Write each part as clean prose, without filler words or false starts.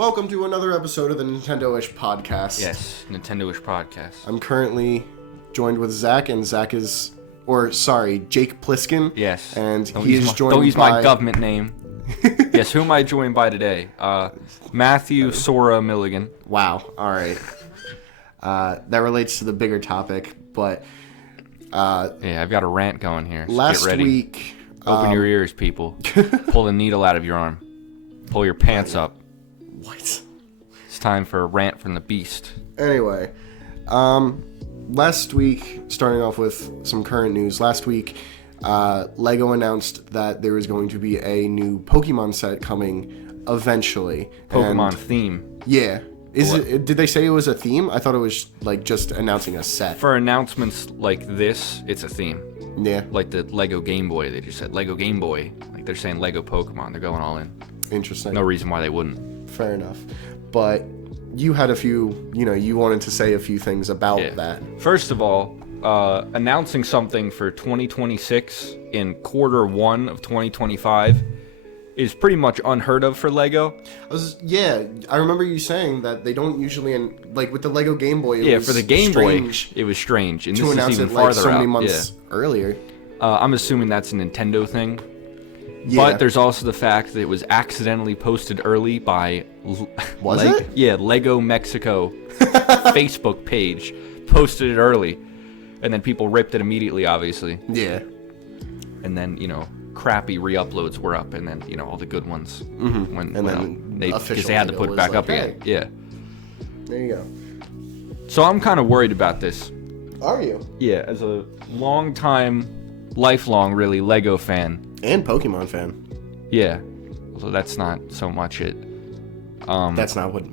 Welcome to another episode of the Nintendoish podcast. Yes, Nintendoish podcast. I'm currently joined with Zach, and Jake Pliskin. Yes. And Don't he is joined by... Don't use my government name. Yes, who am I joined by today? Matthew Sora Milligan. Wow, alright. That relates to the bigger topic, but... yeah, I've got a rant going here. So last get ready. week... Open your ears, people. Pull the needle out of your arm. Pull your pants up. What? It's time for a rant from the beast. Anyway, last week, starting off with some current news, last week, LEGO announced that there was going to be a new Pokemon set coming eventually. Pokemon theme. Yeah. Did they say it was a theme? I thought it was like just announcing a set. For announcements like this, it's a theme. Yeah. Like the Lego Game Boy, they just said Lego Game Boy. Like they're saying Lego Pokemon. They're going all in. Interesting. No reason why they wouldn't. Fair enough. But you had a few, you wanted to say a few things about that. First of all, announcing something for 2026 in quarter one of 2025 is pretty much unheard of for LEGO. I remember you saying that they don't usually, like with the Lego Game Boy, it was for the Game Boy, strange it was strange. And to this announce is even it like farther so many out. months earlier. I'm assuming that's a Nintendo thing. Yeah. But there's also the fact that it was accidentally posted early by... Was it? Yeah, Lego Mexico Facebook page posted it early. And then people ripped it immediately, obviously. Yeah. And then, crappy re-uploads were up, and then all the good ones because they had to put it back up again. Yeah. There you go. So I'm kind of worried about this. Are you? Yeah, as a lifelong really Lego fan and Pokemon fan. Yeah, although that's not so much it. That's not what.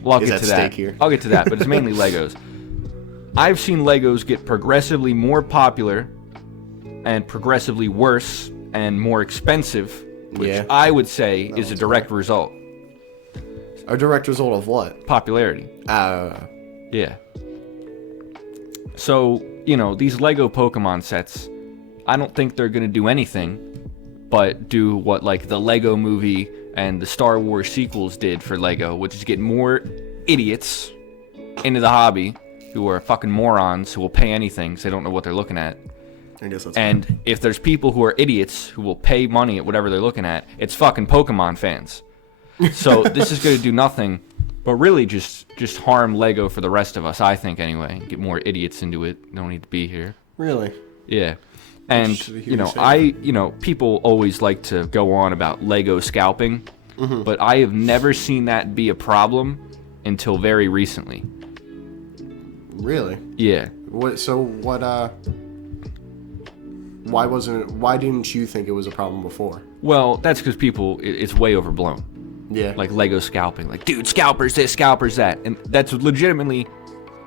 Well, I'll get to that. Here. I'll get to that, but it's mainly Legos. I've seen Legos get progressively more popular and progressively worse and more expensive, which I would say is a direct result. A direct result of what? Popularity. Yeah. So, these Lego Pokemon sets, I don't think they're going to do anything but do what, like, the Lego movie and the Star Wars sequels did for Lego, which is get more idiots into the hobby who are fucking morons who will pay anything because they don't know what they're looking at. I guess that's and fine. If there's people who are idiots who will pay money at whatever they're looking at, it's fucking Pokemon fans. So this is going to do nothing but really just harm Lego for the rest of us, I think, anyway. Get more idiots into it. No need to be here. Really? Yeah. And, people always like to go on about Lego scalping, but I have never seen that be a problem until very recently. Really? Yeah. Why didn't you think it was a problem before? Well, that's because it's way overblown. Yeah. Like Lego scalping. Like, dude, scalpers this, scalpers that. And that's legitimately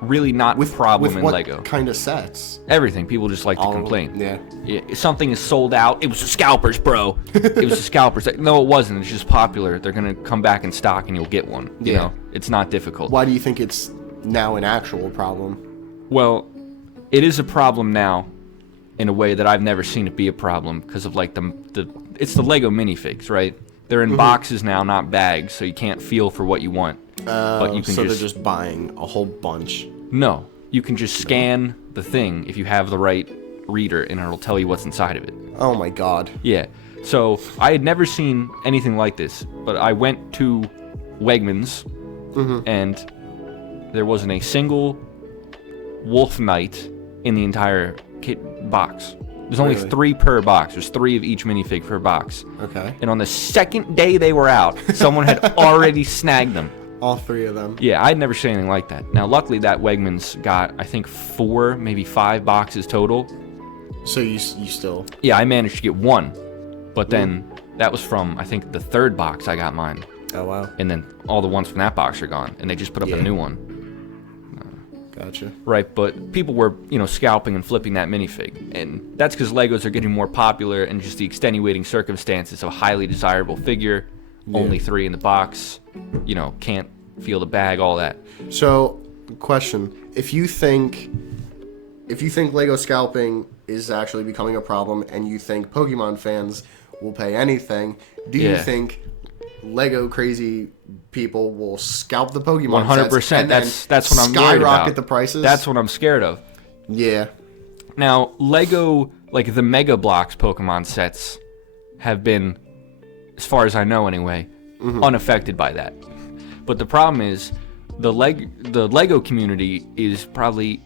really not a problem in Lego. What kind of sets? Everything. People just like to complain. Yeah. If something is sold out, it was the scalpers, bro. It was the scalpers. No, it wasn't. It's just popular. They're going to come back in stock and you'll get one. You know? It's not difficult. Why do you think it's now an actual problem? Well, it is a problem now in a way that I've never seen it be a problem because of like it's the Lego minifigs, right? They're in boxes now, not bags, so you can't feel for what you want. But you can they're just buying a whole bunch. No, you can just scan the thing if you have the right reader, and it'll tell you what's inside of it. Oh my god. Yeah. So I had never seen anything like this, but I went to Wegmans, and there wasn't a single Wolf Knight in the entire box. There's only 3 per box. There's 3 of each minifig per box. Okay. And on the second day they were out, someone had already snagged them. All 3 of them. Yeah, I'd never seen anything like that. Now, luckily, that Wegmans got, I think, 4, maybe 5 boxes total. So you still... Yeah, I managed to get 1. But then that was from, I think, the 3rd box I got mine. Oh, wow. And then all the ones from that box are gone. And they just put up a new one. Gotcha. Right, but people were, scalping and flipping that minifig. And that's because Legos are getting more popular and just the extenuating circumstances of a highly desirable figure, only 3 in the box, can't feel the bag, all that. So, question. If you think Lego scalping is actually becoming a problem and you think Pokemon fans will pay anything, do you think Lego crazy people will scalp the Pokemon sets 100%. and then That's what I'm worried about. Skyrocket the prices. That's what I'm scared of. Yeah. Now, Lego, like the Mega Bloks Pokemon sets, have been, as far as I know anyway, unaffected by that. But the problem is, the Lego community is probably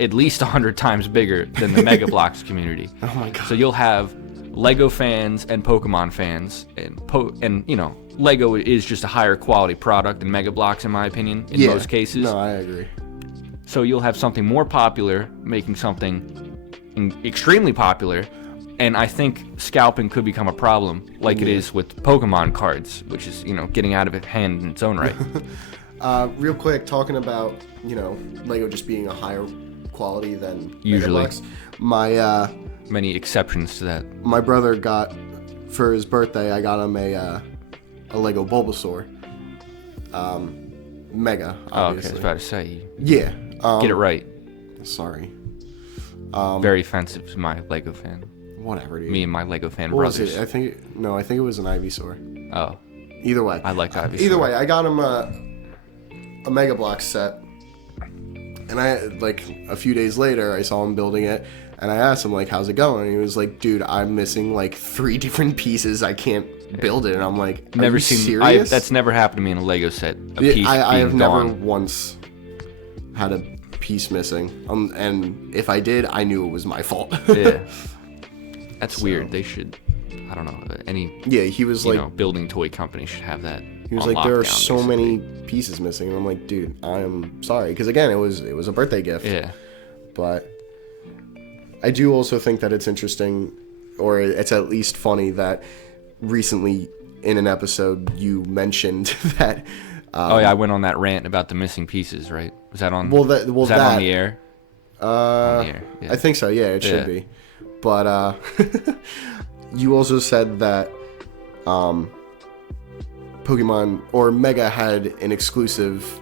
at least 100 times bigger than the Mega Bloks community. Oh my god. So you'll have Lego fans and Pokemon fans, and you know, Lego is just a higher quality product than Mega Bloks, in my opinion, in most cases. No, I agree. So you'll have something more popular making something extremely popular, and I think scalping could become a problem, like it is with Pokemon cards, which is, you know, getting out of hand in its own right. Real quick, talking about, you know, Lego just being a higher quality than Usually. Mega Bloks. Many exceptions to that. My brother got, for his birthday, I got him a Lego Bulbasaur. Mega, obviously. Oh, okay, I was about to say. Yeah. Get it right. Sorry. Very offensive to my Lego fan. Whatever, dude. Me and my Lego fan What was brothers. it? I think it was an Ivysaur. Oh, Either way. I like Ivysaur. Either way, I got him a Mega Bloks set. And like a few days later, I saw him building it, and I asked him, like, how's it going? And he was like, dude, I'm missing like 3 different pieces. I can't build it. And I'm like, are you serious? That's never happened to me in a Lego set. A piece I have being never gone. once had a piece missing. And if I did, I knew it was my fault. Yeah. That's weird. They should, I don't know, any Yeah, he was like, building toy company should have that. he was on like, there are lockdown, so basically. many pieces missing. And I'm like, dude, I am sorry. Because again, it was a birthday gift. Yeah. But I do also think that it's interesting, or it's at least funny, that recently in an episode you mentioned that. Oh yeah, I went on that rant about the missing pieces, right? Was that on? Was that on the air? On the air, yeah. I think so. Yeah, it should be. But you also said that Pokemon or Mega had an exclusive.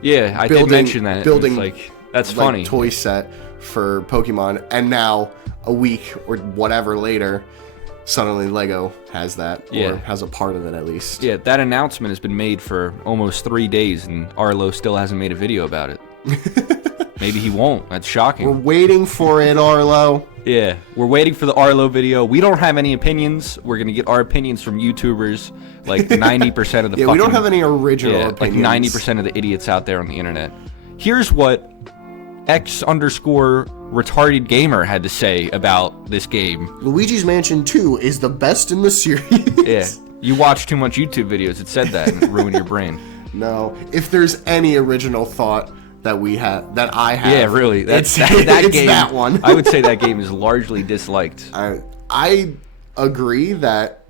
Yeah, I did mention that. Building, like, that's funny. Toy set for Pokemon, and now a week or whatever later, suddenly Lego has that, or has a part of it at least. Yeah, that announcement has been made for almost 3 days, and Arlo still hasn't made a video about it. Maybe he won't. That's shocking. We're waiting for it, Arlo. Yeah, we're waiting for the Arlo video. We don't have any opinions. We're gonna get our opinions from YouTubers. Like 90% of the we don't have any original opinions. Like 90% of the idiots out there on the internet. Here's what X_retarded gamer had to say about this game. Luigi's Mansion 2 is the best in the series. Yeah, you watch too much YouTube videos. It said that and it ruined your brain. No, if there's any original thought that I have. Yeah, really. It's that game. That one. I would say that game is largely disliked. I agree that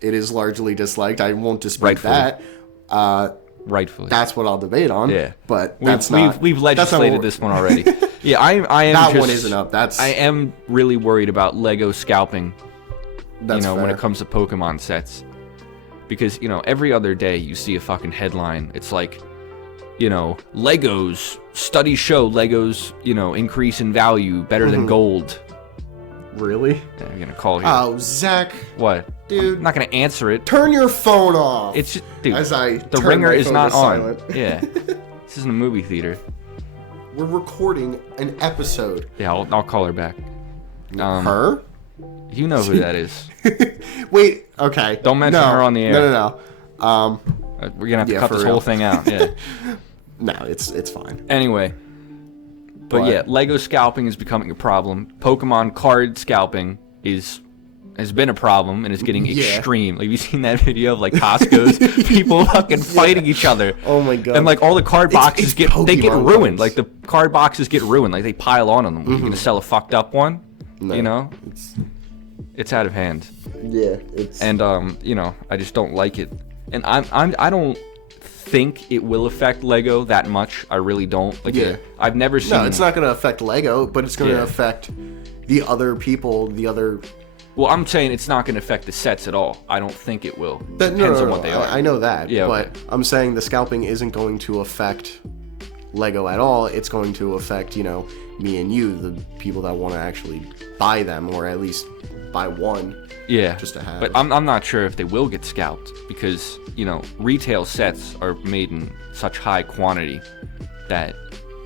it is largely disliked. I won't dispute that. Rightfully. That's what I'll debate on. Yeah. But we've legislated this one already. Yeah, I am that one isn't up. I am really worried about Lego scalping. That's when fair. it comes to Pokemon sets. Because, every other day you see a fucking headline. It's like, Legos, studies show Legos, increase in value better than gold. Really? Yeah, I'm gonna call you. Oh, Zach. What? Dude. I'm not gonna answer it. Turn your phone off. It's just, dude, the turn ringer my is phone not to on. silent. Yeah. This isn't a movie theater. We're recording an episode. Yeah, I'll call her back. Her? You know who that is. Wait, okay. Don't mention her on the air. No. We're gonna have to cut for this real. whole thing out. Yeah. No, it's fine. Anyway. But yeah, Lego scalping is becoming a problem. Pokemon card scalping has been a problem and is getting extreme. Like, have you seen that video of like Costco's people fucking fighting each other? Oh my god! And like all the card boxes it's get ruined. cards. Like the card boxes get ruined. Like they pile on them. You're gonna sell a fucked up one. No, it's out of hand. Yeah, it's And I just don't like it. And I don't think it will affect Lego that much. I really don't. Like, I've never seen. No, it's not going to affect Lego, but it's going to affect the other people, Well, I'm saying it's not going to affect the sets at all. I don't think it will. Depends on what they are. I know that. Yeah, but okay. I'm saying the scalping isn't going to affect Lego at all. It's going to affect, me and you, the people that want to actually buy them, or at least buy one. Yeah, just to have. But I'm not sure if they will get scalped because, retail sets are made in such high quantity that,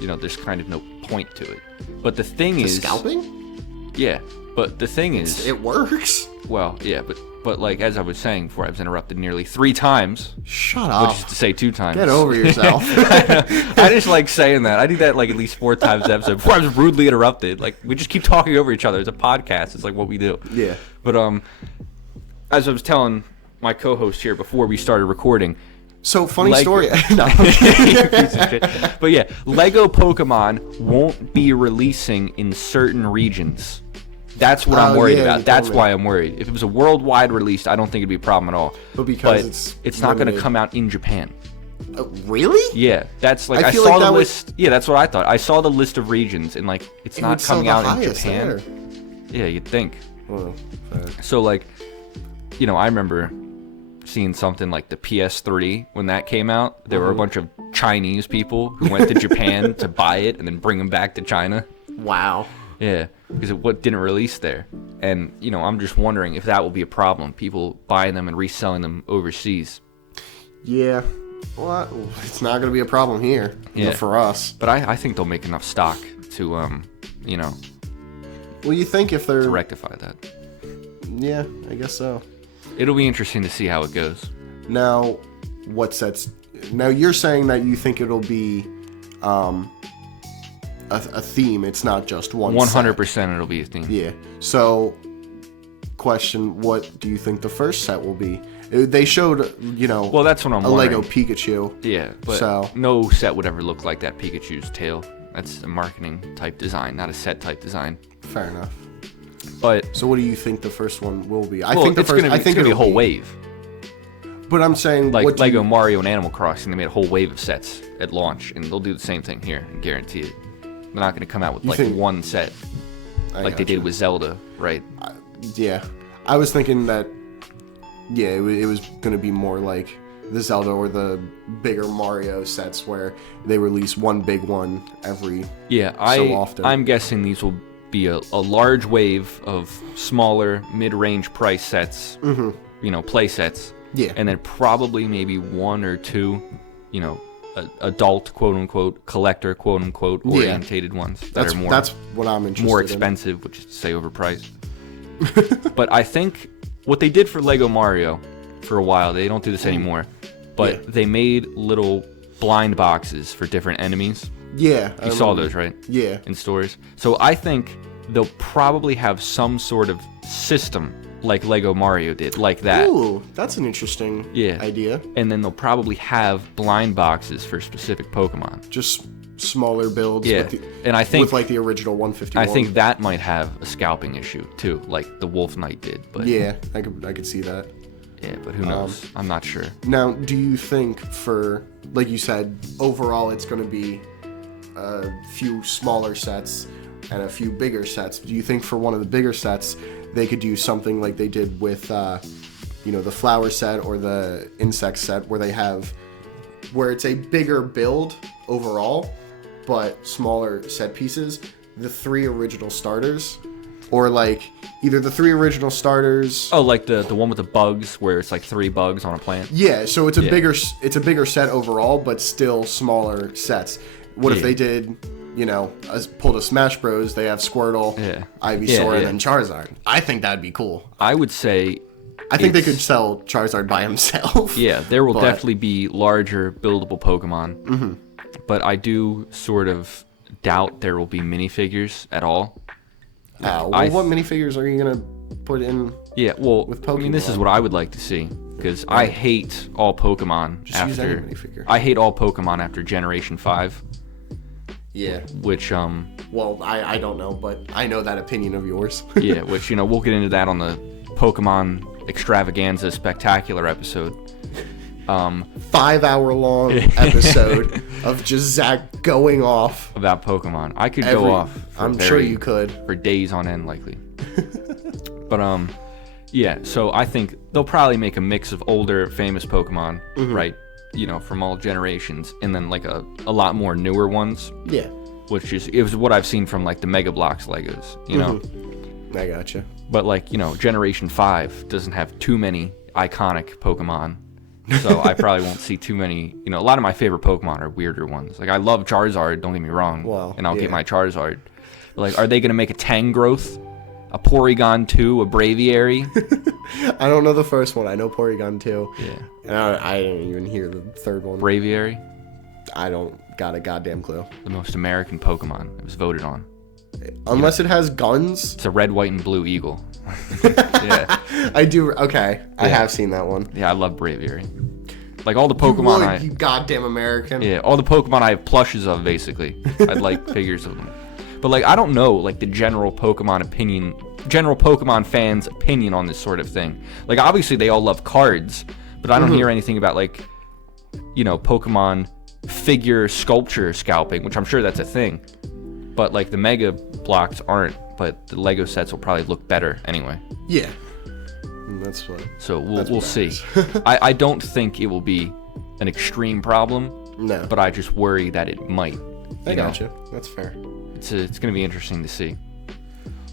there's kind of no point to it. But the thing is... Scalping? Yeah, but the thing is... It works. Well, yeah, but like, as I was saying before, I was interrupted nearly 3 times. Shut up. Which is to say 2 times. Get over yourself. I just like saying that. I do that like at least 4 times an episode before I was rudely interrupted. Like, we just keep talking over each other. It's a podcast. It's like what we do. Yeah. But as I was telling my co-host here before we started recording. So, funny story. No. But yeah, Lego Pokemon won't be releasing in certain regions. That's what I'm worried about. That's why I'm worried. If it was a worldwide release, I don't think it'd be a problem at all. But because it's not going to come out in Japan. Really? Yeah, that's like I saw the list. Yeah, that's what I thought. I saw the list of regions and like it's not coming out in Japan. Yeah, you'd think. Well, so like, I remember seeing something like the PS3 when that came out. There were a bunch of Chinese people who went to Japan to buy it and then bring them back to China. Wow. Yeah, because it didn't release there. And, I'm just wondering if that will be a problem. People buying them and reselling them overseas. Yeah. Well, it's not going to be a problem here. For us. But I think they'll make enough stock to, Well, you think if they're... to rectify that. Yeah, I guess so. It'll be interesting to see how it goes. Now, what sets... Now, you're saying that you think it'll be... a theme. It's not just one 100% it'll be a theme. Yeah. So, question, what do you think the first set will be? They showed, well, that's what I'm a wondering. Lego Pikachu. Yeah, but no set would ever look like that Pikachu's tail. That's a marketing type design, not a set type design. Fair enough. But so what do you think the first one will be? I think it's going to be a whole wave. But I'm saying like Lego Mario and Animal Crossing, they made a whole wave of sets at launch, and they'll do the same thing here, I guarantee it. They're not going to come out with one set like they did with Zelda, right? Yeah. I was thinking that, it was going to be more like the Zelda or the bigger Mario sets where they release one big one every so often. I'm guessing these will be a large wave of smaller, mid-range price sets, play sets. Yeah. And then probably maybe 1 or 2, adult, quote-unquote, collector, quote-unquote, orientated ones that are more... That's what I'm interested in. More expensive, which is to say overpriced. But I think what they did for Lego Mario for a while, they don't do this anymore, but they made little blind boxes for different enemies. Yeah. You saw those, right? Yeah. In stores. So I think they'll probably have some sort of system like Lego Mario did, like that. Ooh, that's an interesting idea. And then they'll probably have blind boxes for specific Pokemon. Just smaller builds. Yeah, and I think with like the original 151. I think that might have a scalping issue too, like the Wolf Knight did. But yeah, I could see that. Yeah, but who knows? I'm not sure. Now, do you think for, like you said, overall it's going to be a few smaller sets and a few bigger sets? Do you think for one of the bigger sets they could do something like they did with, the flower set or the insect set where it's a bigger build overall, but smaller set pieces, the 3 original starters, or like either the 3 original starters. Oh, like the one with the bugs where it's like 3 bugs on a plant. Yeah, so it's a bigger set overall, but still smaller sets. What if they did, pulled a Smash Bros, they have Squirtle, Ivysaur, and then Charizard? I think that'd be cool. I would say I think they could sell Charizard by himself. Yeah, there will definitely be larger buildable Pokemon. Mm-hmm. But I do sort of doubt there will be minifigures at all. What minifigures are you going to put in? Yeah, well, with Pokemon? I mean, this is what I would like to see. Because I hate all Pokemon use any minifigure. I hate all Pokemon after Generation 5. Yeah. Which, well, I don't know, but I know that opinion of yours. Yeah, which, we'll get into that on the Pokemon Extravaganza Spectacular episode. 5-hour long episode of just Zach going off about Pokemon. I could go off. Sure you could. For days on end, likely. But, yeah, so I think they'll probably make a mix of older, famous Pokemon, right? From all generations, and then like a lot more newer ones. Yeah. Which is what I've seen from like the Mega Bloks Legos, I gotcha. But, like, you know, Generation 5 doesn't have too many iconic Pokemon. So I probably won't see too many. You know, a lot of my favorite Pokemon are weirder ones. Like, I love Charizard, don't get me wrong. Well, and I'll yeah. get my Charizard. But, like, are they going to make a Tangrowth, a Porygon 2, a Braviary? I don't know the first one. I know Porygon 2. Yeah. And I didn't even hear the third one. Braviary? I don't got a goddamn clue. The most American Pokemon. It was voted on. Unless it has guns. It's a red, white, and blue eagle. Yeah. I do. Okay. I Yeah. have seen that one. Yeah, I love Braviary. Like, all the Pokemon You goddamn American. Yeah, all the Pokemon I have plushes of, basically. I'd like figures of them. But, like, I don't know, like, the general Pokemon fans' opinion on this sort of thing. Like, obviously they all love cards, but I don't hear anything about, like, you know, Pokemon figure sculpture scalping, which I'm sure that's a thing. But, like, the Mega blocks aren't, but the Lego sets will probably look better anyway. Yeah. That's what. So we'll what see. matters. I don't think it will be an extreme problem, No. but I just worry that it might. I You know? gotcha. That's fair. It's going to be interesting to see.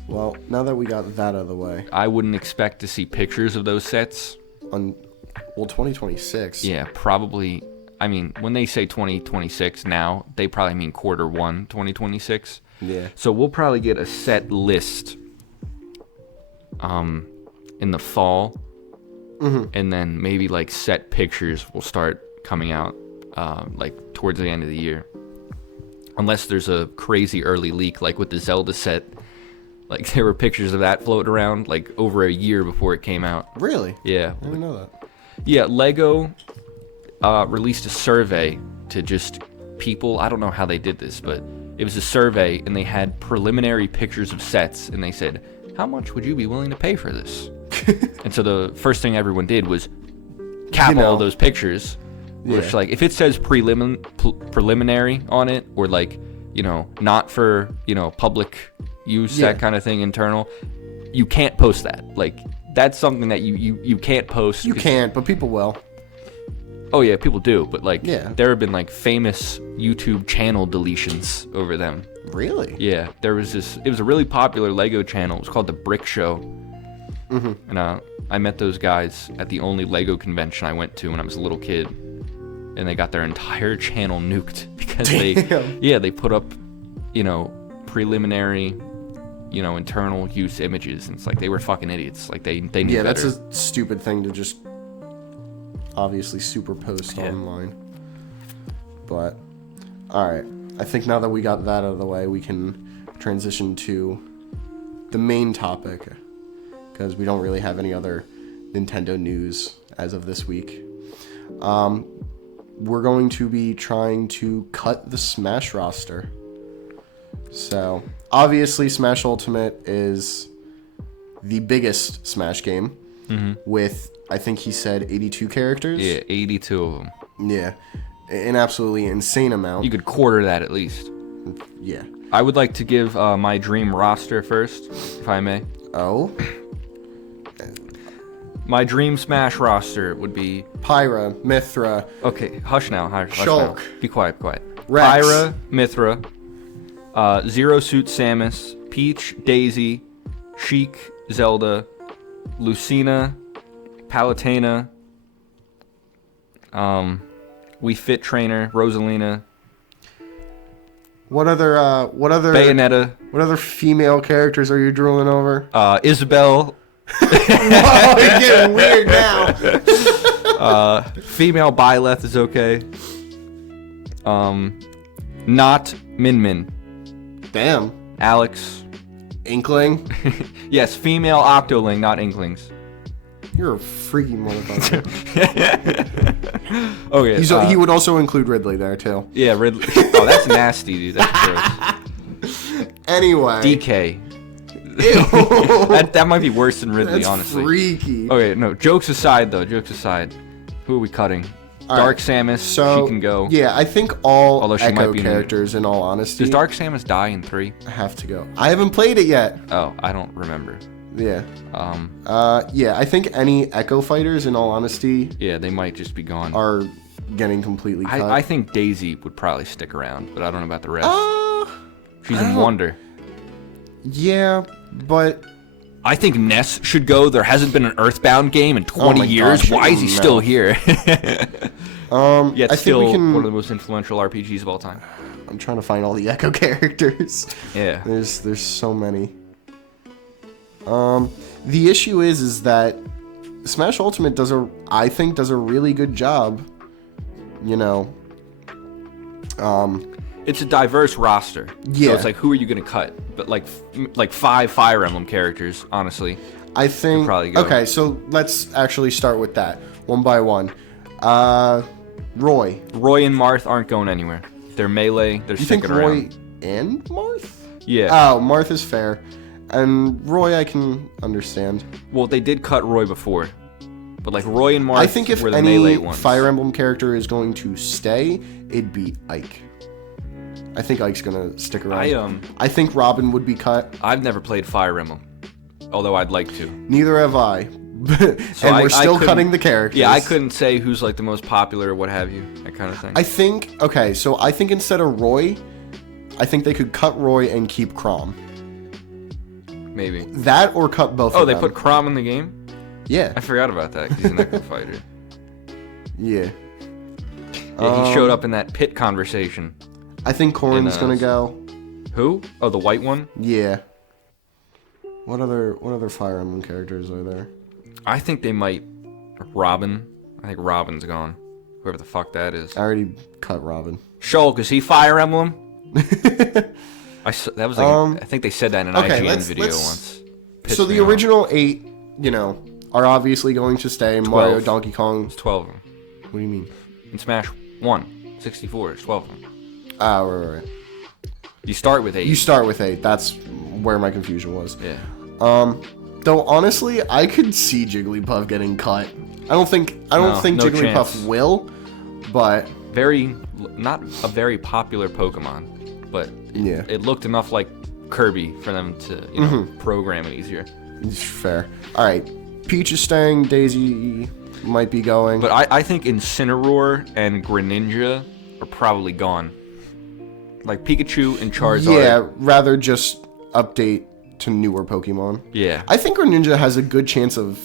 Well, now that we got that out of the way, I wouldn't expect to see pictures of those sets. 2026. Yeah, probably. I mean, when they say 2026 now, they probably mean Q1 2026. Yeah. So we'll probably get a set list in the fall. And then maybe, like, set pictures will start coming out like towards the end of the year. Unless there's a crazy early leak, like with the Zelda set. Like, there were pictures of that floating around, like, over a year before it came out. Really? Yeah. I didn't know that. Yeah, Lego released a survey to just people. I don't know how they did this, but it was a survey, and they had preliminary pictures of sets, and they said, how much would you be willing to pay for this? And so the first thing everyone did was cap all those pictures. Which, like, if it says preliminary on it, or, like, you know, not for, you know, public use, that kind of thing, internal, you can't post that. Like, that's something that you can't post. You can't, but people will. Oh, yeah, people do. But, like, Yeah. there have been, like, famous YouTube channel deletions over them. Really? Yeah, there was this, it was a really popular Lego channel. It was called The Brick Show. And I met those guys at the only Lego convention I went to when I was a little kid. And they got their entire channel nuked because they put up, you know, preliminary, you know, internal use images, and it's like they were fucking idiots. Like they knew better. Yeah, that's a stupid thing to just obviously superpost online. But all right, I think now that we got that out of the way, we can transition to the main topic, because we don't really have any other Nintendo news as of this week. We're going to be trying to cut the Smash roster. So, obviously, Smash Ultimate is the biggest Smash game with, I think he said, 82 characters. Yeah, 82 of them. Yeah, an absolutely insane amount. You could quarter that at least. Yeah. I would like to give my dream roster first, if I may. Oh? My dream Smash roster would be... Pyra, Mithra, Okay, hush now. Hush Shulk. now. Be quiet, quiet. Rex. Pyra, Mithra, Zero Suit Samus, Peach, Daisy, Sheik, Zelda, Lucina, Palutena, Wii Fit Trainer, Rosalina, What other Bayonetta, what other female characters are you drooling over? Isabelle, Oh, you're getting weird now. female Byleth is okay. Not Min Min. Damn. Alex. Inkling? Yes, female Octoling, not Inklings. You're a freaky motherfucker. Okay. He would also include Ridley there, too. Yeah, Ridley. Oh, that's nasty, dude. That's gross. Anyway. DK. Ew. That might be worse than Ridley, That's honestly. freaky. Okay, no. Jokes aside, though. Jokes aside. Who are we cutting? All Dark right, Samus. So, she can go. Yeah, I think all Although she Echo might be in the- characters, in all honesty, Does Dark Samus die in 3? have to go. I haven't played it yet. Oh, I don't remember. Yeah. Yeah, I think any Echo fighters, in all honesty, Yeah, they might just be gone. are getting completely cut. I think Daisy would probably stick around, but I don't know about the rest. She's I in don't- Wonder. Yeah, but I think Ness should go. There hasn't been an Earthbound game in 20 years. gosh, Why is he still here? Yet I still think we can. one of the most influential RPGs of all time. I'm trying to find all the Echo characters. Yeah. There's so many. The issue is that Smash Ultimate I think does a really good job. You know. It's a diverse roster. Yeah. So it's like, who are you going to cut? But like 5 Fire Emblem characters, honestly. I think. Probably go. Okay, so let's actually start with that one by one. Roy. Roy and Marth aren't going anywhere. They're melee. They're You think sticking Roy around. and Marth? Yeah. Oh, Marth is fair, and Roy I can understand. Well, they did cut Roy before, but like Roy and Marth I think if were the any melee ones. Fire Emblem character is going to stay, it'd be Ike. I think Ike's gonna stick around. I think Robin would be cut. I've never played Fire Emblem, although I'd like to. Neither have I. So and we're still cutting the characters. Yeah, I couldn't say who's like the most popular or what have you, that kind of thing. I think instead of Roy, I think they could cut Roy and keep Chrom. Maybe. That or cut both of them. Oh, they put Chrom in the game? Yeah. I forgot about that, 'cause he's an Echo fighter. Yeah. Yeah, he showed up in that pit conversation. I think Corrin's gonna go. Who? Oh, the white one? Yeah. What other Fire Emblem characters are there? I think they might... Robin. I think Robin's gone. Whoever the fuck that is. I already cut Robin. Shulk, is he Fire Emblem? That was like... I think they said that in an IGN video once. So the original 8, are obviously going to stay. 12. Mario, Donkey Kong. It's 12 of them. What do you mean? In Smash 1, 64, it's 12 of them. Ah, right. You start with 8. You start with 8. That's where my confusion was. Yeah. Though honestly, I could see Jigglypuff getting cut. I don't think no Jigglypuff chance. will, but Not a very popular Pokemon, but yeah, it looked enough like Kirby for them to program it easier. It's fair. All right, Peach is staying. Daisy might be going. But I think Incineroar and Greninja are probably gone. Like Pikachu and Charizard. Yeah, rather just update to newer Pokemon. Yeah. I think Greninja has a good chance of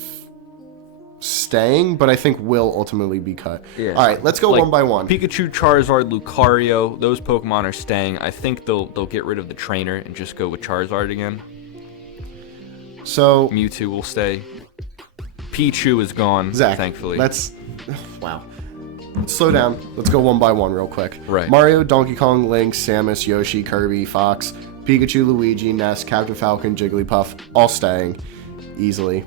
staying, but I think will ultimately be cut. Yeah. All right, let's go one by one. Pikachu, Charizard, Lucario, those Pokemon are staying. I think they'll get rid of the trainer and just go with Charizard again. So Mewtwo will stay. Pichu is gone, Zach, thankfully. Wow. Slow down. Let's go one by one real quick. Right. Mario, Donkey Kong, Link, Samus, Yoshi, Kirby, Fox, Pikachu, Luigi, Ness, Captain Falcon, Jigglypuff, all staying easily.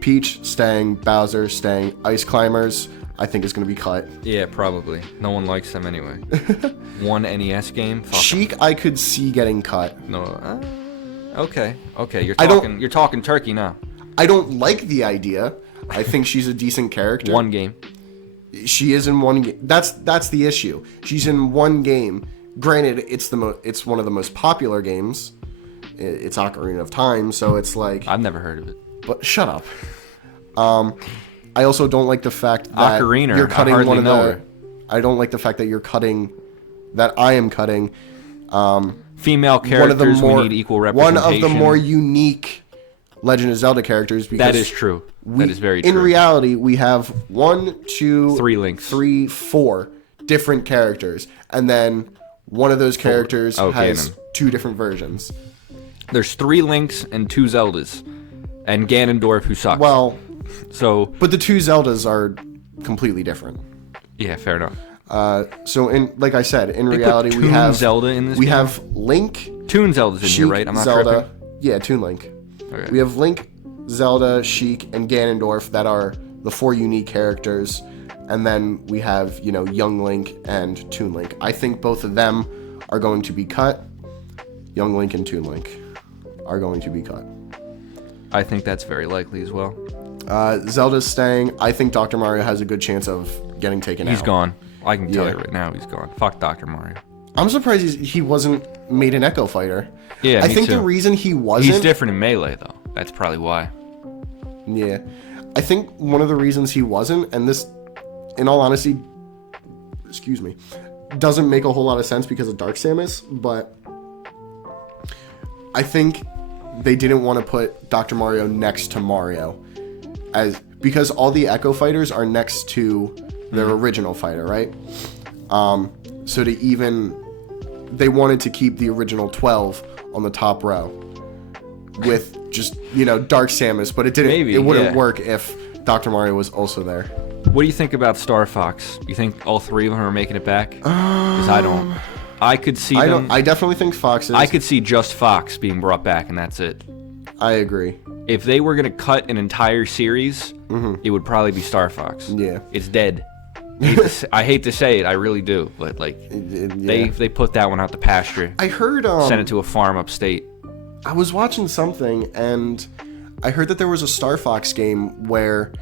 Peach staying, Bowser staying, Ice Climbers I think is going to be cut. Yeah, probably. No one likes them anyway. One NES game? Fuck 'em. Sheik I could see getting cut. No. Okay. You're talking turkey now. I don't like the idea. I think she's a decent character. One game. She is in one game. That's the issue. She's in one game. Granted, it's one of the most popular games. It's Ocarina of Time, so it's like I've never heard of it. But shut up. I also don't like the fact that Ocarina, you're cutting I hardly one of know the. her. I don't like the fact that you're cutting. That I am cutting. Female characters, we need equal representation. One of the more unique Legend of Zelda characters. Because that is true. That is very true. In reality, we have 3 links. 3, 4 different characters, and then one of those characters has Ganon. 2 different versions. There's 3 Links and 2 Zeldas, and Ganondorf who sucks. Well, but the 2 Zeldas are completely different. Yeah, fair enough. So like I said, in They reality, put we have Zelda in this we game? have Link, Toon Zelda's in here, Sheik, right? I'm not Zelda. tripping. Yeah, Toon Link. Okay. We have Link, Zelda, Sheik, and Ganondorf that are the 4 unique characters, and then we have Young Link and Toon Link. I think both of them are going to be cut. Young Link and Toon Link are going to be cut. I think that's very likely as well. Zelda's staying. I think Dr. Mario has a good chance of getting taken out. He's gone. I can tell you right now he's gone. Fuck Dr. Mario. I'm surprised he wasn't made an Echo Fighter. Yeah, I me think too. the reason he wasn't... He's different in Melee, though. That's probably why. Yeah. I think one of the reasons he wasn't, and this, in all honesty, doesn't make a whole lot of sense because of Dark Samus, but I think they didn't want to put Dr. Mario next to Mario, because all the Echo fighters are next to their original fighter, right? So they wanted to keep the original 12 on the top row with just, Dark Samus, but it wouldn't work if Dr. Mario was also there. What do you think about Star Fox? You think all three of them are making it back? Because I don't. I could see them. I definitely think Fox is. I could see just Fox being brought back, and that's it. I agree. If they were going to cut an entire series, it would probably be Star Fox. Yeah. It's dead. I hate to say it, I really do, but they put that one out the pasture. I heard sent it to a farm upstate. I was watching something, and I heard that there was a Star Fox game where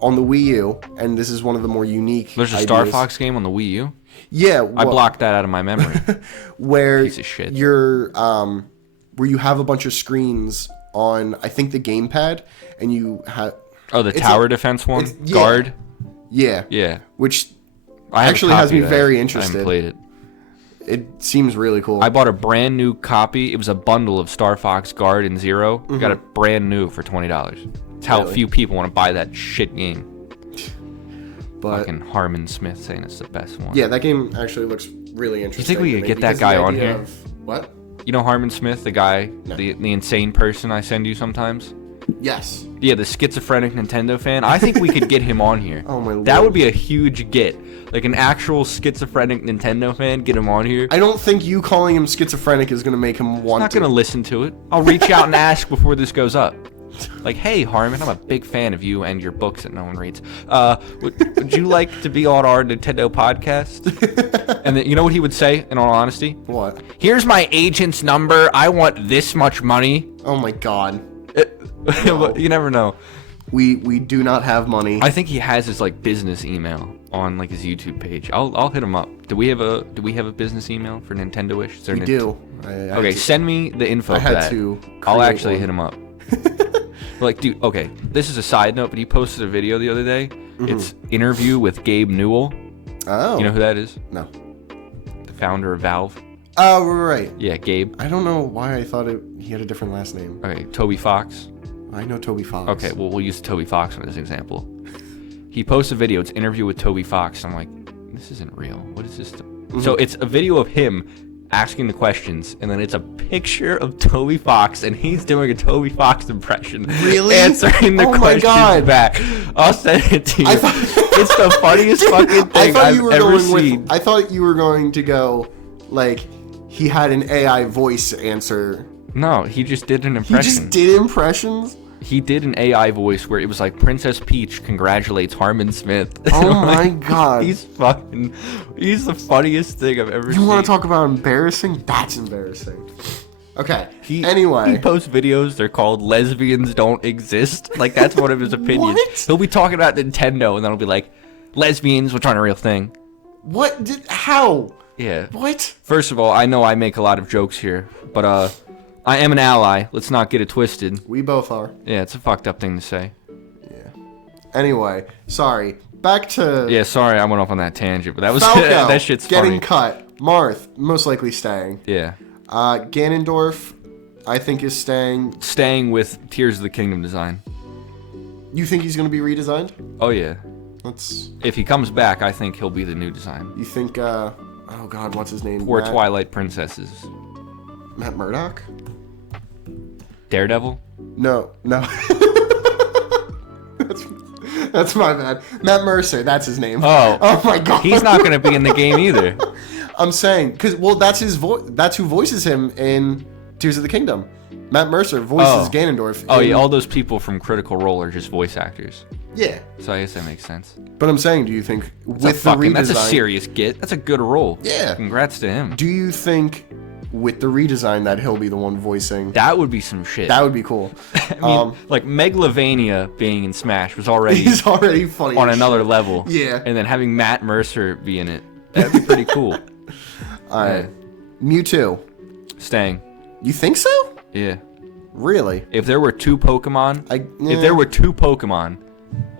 on the Wii U, and this is one of the more unique There's a Star Fox game on the Wii U? Yeah. I blocked that out of my memory. Where piece of shit. You're where you have a bunch of screens on, I think, the gamepad, and you have... Oh, the tower defense one? Guard? Yeah. Yeah. Which actually has me very interested. I haven't played it. It seems really cool. I bought a brand new copy. It was a bundle of Star Fox, Guard, and Zero. Got it brand new for $20. It's how few people want to buy that shit game. But fucking Harmon Smith saying it's the best one. Yeah, that game actually looks really interesting. You think we could get that guy on here? What? You know Harmon Smith, the guy, No. the insane person I send you sometimes? Yes. Yeah, the schizophrenic Nintendo fan. I think we could get him on here. Oh my lord. That would be a huge get. Like an actual schizophrenic Nintendo fan, get him on here. I don't think you calling him schizophrenic is going to make him want I'm not going to listen to it. I'll reach out and ask before this goes up. Like, hey, Harmon, I'm a big fan of you and your books that no one reads. Would you like to be on our Nintendo podcast? And then, you know what he would say, in all honesty? What? Here's my agent's number. I want this much money. Oh my god. No. You never know. We do not have money. I think he has his business email on his YouTube page. I'll hit him up. Do we have a business email for Nintendoish? We do. Okay, send me the info for that. I'll actually hit him up. Dude, okay, this is a side note, but he posted a video the other day. It's interview with Gabe Newell. Oh. You know who that is? No. The founder of Valve. Oh, right. Yeah, Gabe. I don't know why I thought he had a different last name. Okay, Toby Fox. I know Toby Fox. Okay, well, we'll use Toby Fox for this example. He posted a video. It's interview with Toby Fox. I'm like, this isn't real. What is this? So it's a video of him asking the questions, and then it's a picture of Toby Fox, and he's doing a Toby Fox impression. Really? Answering the questions back. I'll send it to you. It's the funniest fucking thing I've ever seen. I thought you were going to go, he had an AI voice answer. No, he just did an impression. He just did impressions? He did an AI voice where it was like, Princess Peach congratulates Harmon Smith. Oh my god. He's the funniest thing I've ever seen. You want to talk about embarrassing? That's embarrassing. Okay, anyway. He posts videos, they're called Lesbians Don't Exist. That's one of his opinions. What? He'll be talking about Nintendo, and then he'll be like, lesbians, which aren't a real thing. What? How? Yeah. What? First of all, I know I make a lot of jokes here, but I am an ally. Let's not get it twisted. We both are. Yeah, it's a fucked up thing to say. Yeah. Anyway, sorry. Back to... Yeah, sorry I went off on that tangent, but that was... Falco, that shit's getting funny. cut. Marth, most likely staying. Yeah. Ganondorf, I think, is staying. Staying with Tears of the Kingdom design. You think he's going to be redesigned? Oh, yeah. Let's... If he comes back, I think he'll be the new design. You think, oh god, what's his name? Poor Twilight Princesses. Matt Murdock? Daredevil? No. That's my bad. Matt Mercer, that's his name. Oh my god. He's not going to be in the game either. I'm saying, because, that's his voice. That's who voices him in Tears of the Kingdom. Matt Mercer voices Ganondorf. Oh, yeah, all those people from Critical Role are just voice actors. Yeah. So I guess that makes sense. But I'm saying, do you think with the redesign... That's a serious get. That's a good role. Yeah. Congrats to him. Do you think with the redesign that he'll be the one voicing... That would be some shit. That would be cool. I mean, Megalovania being in Smash was already... He's already funny on another level. Yeah. And then having Matt Mercer be in it, that'd be pretty cool. Alright. Mewtwo. Staying. You think so? Yeah. Really? If there were two Pokemon... If there were two Pokemon...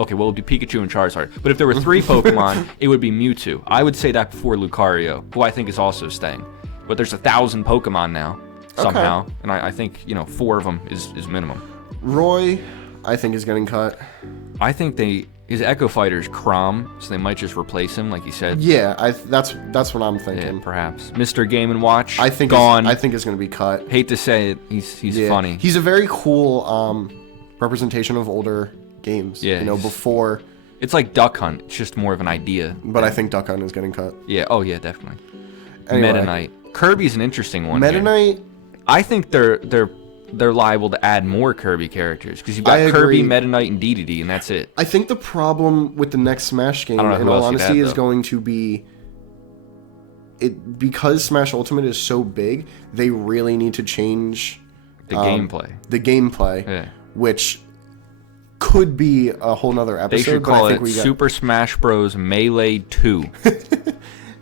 Okay, well, it would be Pikachu and Charizard. But if there were three Pokemon, it would be Mewtwo. I would say that before Lucario, who I think is also staying. But there's 1,000 Pokemon now. somehow. And I think 4 of them is minimum. Roy, I think, is getting cut. I think his Echo Fighter's Crom, so they might just replace him, like you said. Yeah, that's what I'm thinking. Yeah, perhaps. Mr. Game & Watch, I think gone. I think it's going to be cut. Hate to say it, he's funny. He's a very cool representation of older games. Yeah, before. It's like Duck Hunt. It's just more of an idea. But I think Duck Hunt is getting cut. Yeah. Oh yeah, definitely. Anyway. Meta Knight. Kirby's an interesting one. Meta Knight. I think they're liable to add more Kirby characters because you've got Kirby, Meta Knight, and DDD, and that's it. I think the problem with the next Smash game, in all honesty, is going to be because Smash Ultimate is so big. They really need to change the gameplay. The gameplay, which could be a whole nother episode. They should call it Super Smash Bros. Melee 2.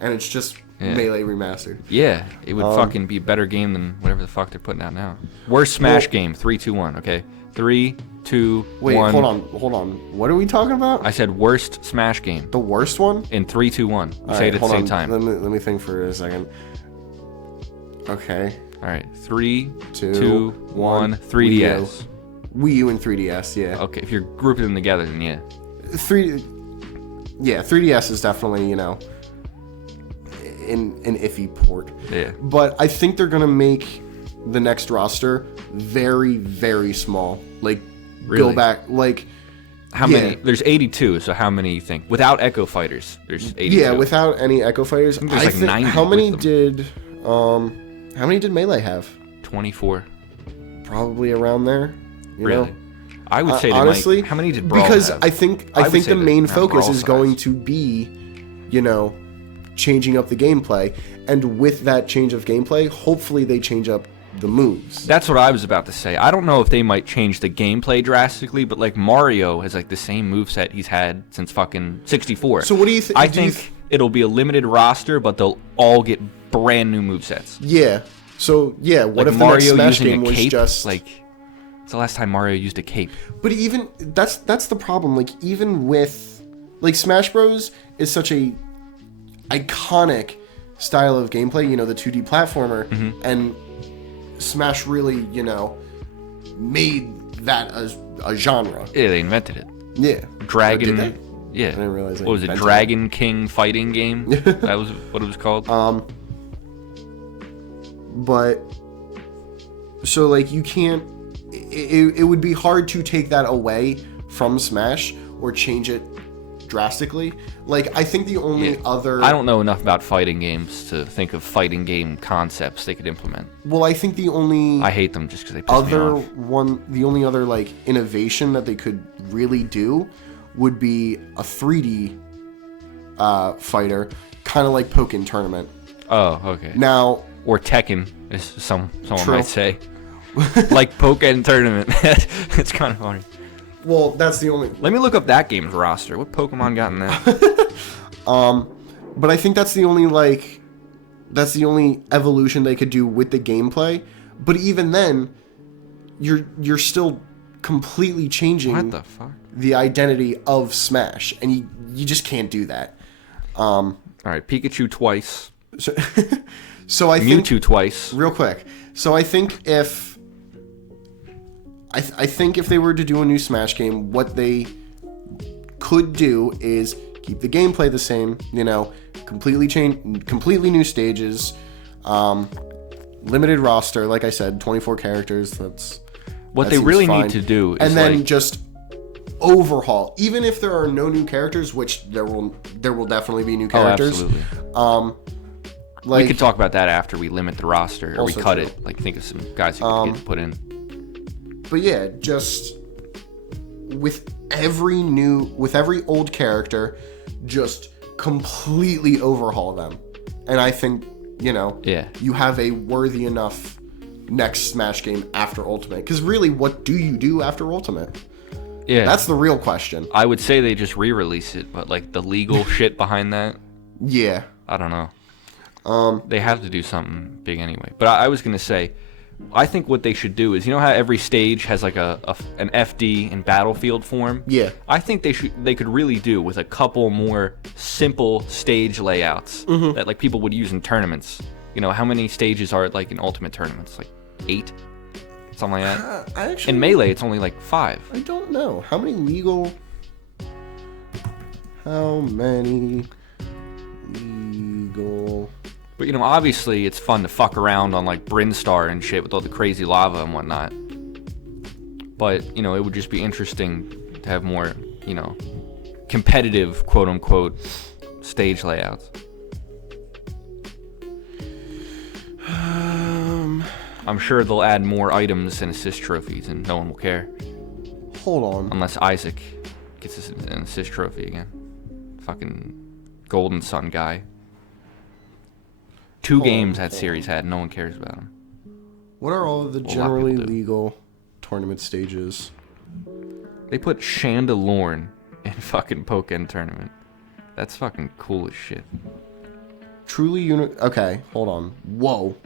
And it's just Melee remastered. Yeah, it would fucking be a better game than whatever the fuck they're putting out now. Worst Smash game, 3, 2, 1, okay? 3, 2, Wait, 1. hold on. What are we talking about? I said worst Smash game. The worst one? In 3, 2, 1. Say it at the same time. Let me think for a second. Okay. All right. 3, 2, 1. 3DS. Wii U and 3DS, yeah. Okay, if you're grouping them together, then yeah. 3DS is definitely, an iffy port. Yeah. But I think they're going to make the next roster very, very small. Like, really? Go back, like... How many? There's 82, so how many you think? Without Echo Fighters, there's 82. Yeah, without any Echo Fighters. I think there's 90 how many did Melee have? 24. Probably around there. You really? know? I would say honestly, how many did Brawl because have? I think the main focus is going to be, changing up the gameplay, and with that change of gameplay, hopefully they change up the moves. That's what I was about to say. I don't know if they might change the gameplay drastically, but like Mario has like the same moveset he's had since fucking 64. So what do you think? I think it'll be a limited roster, but they'll all get brand new movesets. Yeah. So yeah, what if Mario the next Smash using game a was cape? just like? It's the last time Mario used a cape. But even that's the problem. Like even with Smash Bros is such a iconic style of gameplay. The 2D platformer, and Smash really made that a genre. Yeah, they invented it. Yeah. Dragon. Did they? Yeah. I didn't realize. What was it? Dragon King fighting game. That was what it was called. But so you can't. It would be hard to take that away from Smash or change it drastically. I think the only other... I don't know enough about fighting games to think of fighting game concepts they could implement. Well, I think the only... I hate them just because they piss me off. The only other innovation that they could really do would be a 3D fighter, kind of like Pokken Tournament. Oh, okay. Now... Or Tekken, as someone might say. Like Pokken Tournament. It's kind of funny. Well, that's the only... Let me look up that game's roster. What Pokemon got in that? But I think that's the only evolution they could do with the gameplay. But even then, you're still completely changing what the fuck? The identity of Smash, and you just can't do that. All right, Pikachu twice. So I Mewtwo think twice. Real quick. So I think if they were to do a new Smash game, what they could do is keep the gameplay the same, completely new stages, limited roster, like I said, 24 characters. What they really need to do is and then just overhaul. Even if there are no new characters, which there will definitely be new characters. Oh, absolutely. We could talk about that after we limit the roster or we cut it. Think of some guys who could get put in. But yeah, just with every old character, just completely overhaul them. And I think, you have a worthy enough next Smash game after Ultimate. Because really, what do you do after Ultimate? Yeah. That's the real question. I would say they just re-release it, but the legal shit behind that? Yeah. I don't know. They have to do something big anyway. But I was going to say, I think what they should do is, how every stage has an FD in Battlefield form? Yeah. I think they could really do with a couple more simple stage layouts that people would use in tournaments. How many stages are in Ultimate tournaments? 8, something like that. I actually, In Melee, it's only like 5. I don't know. How many legal... But, obviously it's fun to fuck around on, like, Brinstar and shit with all the crazy lava and whatnot. But, it would just be interesting to have more, competitive, quote-unquote, stage layouts. I'm sure they'll add more items and assist trophies, and no one will care. Hold on. Unless Isaac gets an assist trophy again. Fucking Golden Sun guy. 2 games that series had, no one cares about him. What are all of the generally legal tournament stages? They put Chandelorn in fucking Pokken tournament. That's fucking cool as shit. Truly okay, hold on. Whoa.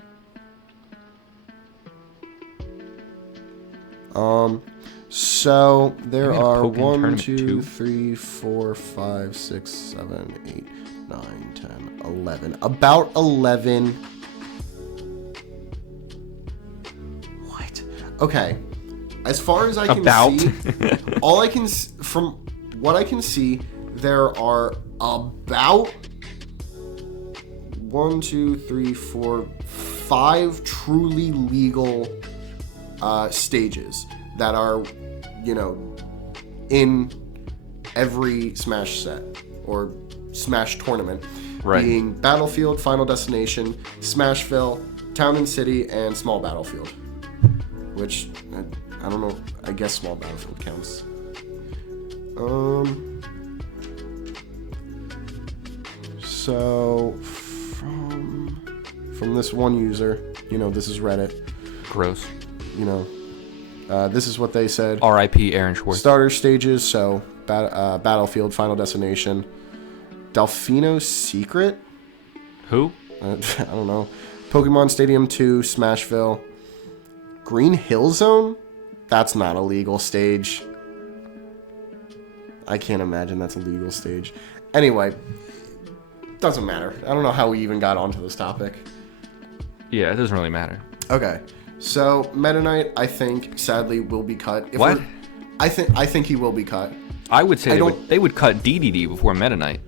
So there are 1, 2, 3, 4, 5, 6, 7, 8, 9, 10, 11. About 11. What? Okay. As far as I can see, from what I can see, there are about 1, 2, 3, 4, 5 truly legal stages that are, in every Smash set or Smash tournament, right. Being Battlefield, Final Destination, Smashville, Town and City, and Small Battlefield. Which, I don't know, I guess Small Battlefield counts. So, from this one user, this is Reddit. Gross. This is what they said. R.I.P. Aaron Schwartz. Starter stages, so Battlefield, Final Destination, Delfino's Secret. Who? I don't know. Pokemon Stadium 2, Smashville. Green Hill Zone? That's not a legal stage. I can't imagine that's a legal stage. Anyway, doesn't matter. I don't know how we even got onto this topic. Yeah, it doesn't really matter. Okay. So, Meta Knight, I think, sadly, will be cut. What? I think he will be cut. I would say they would cut DDD before Meta Knight.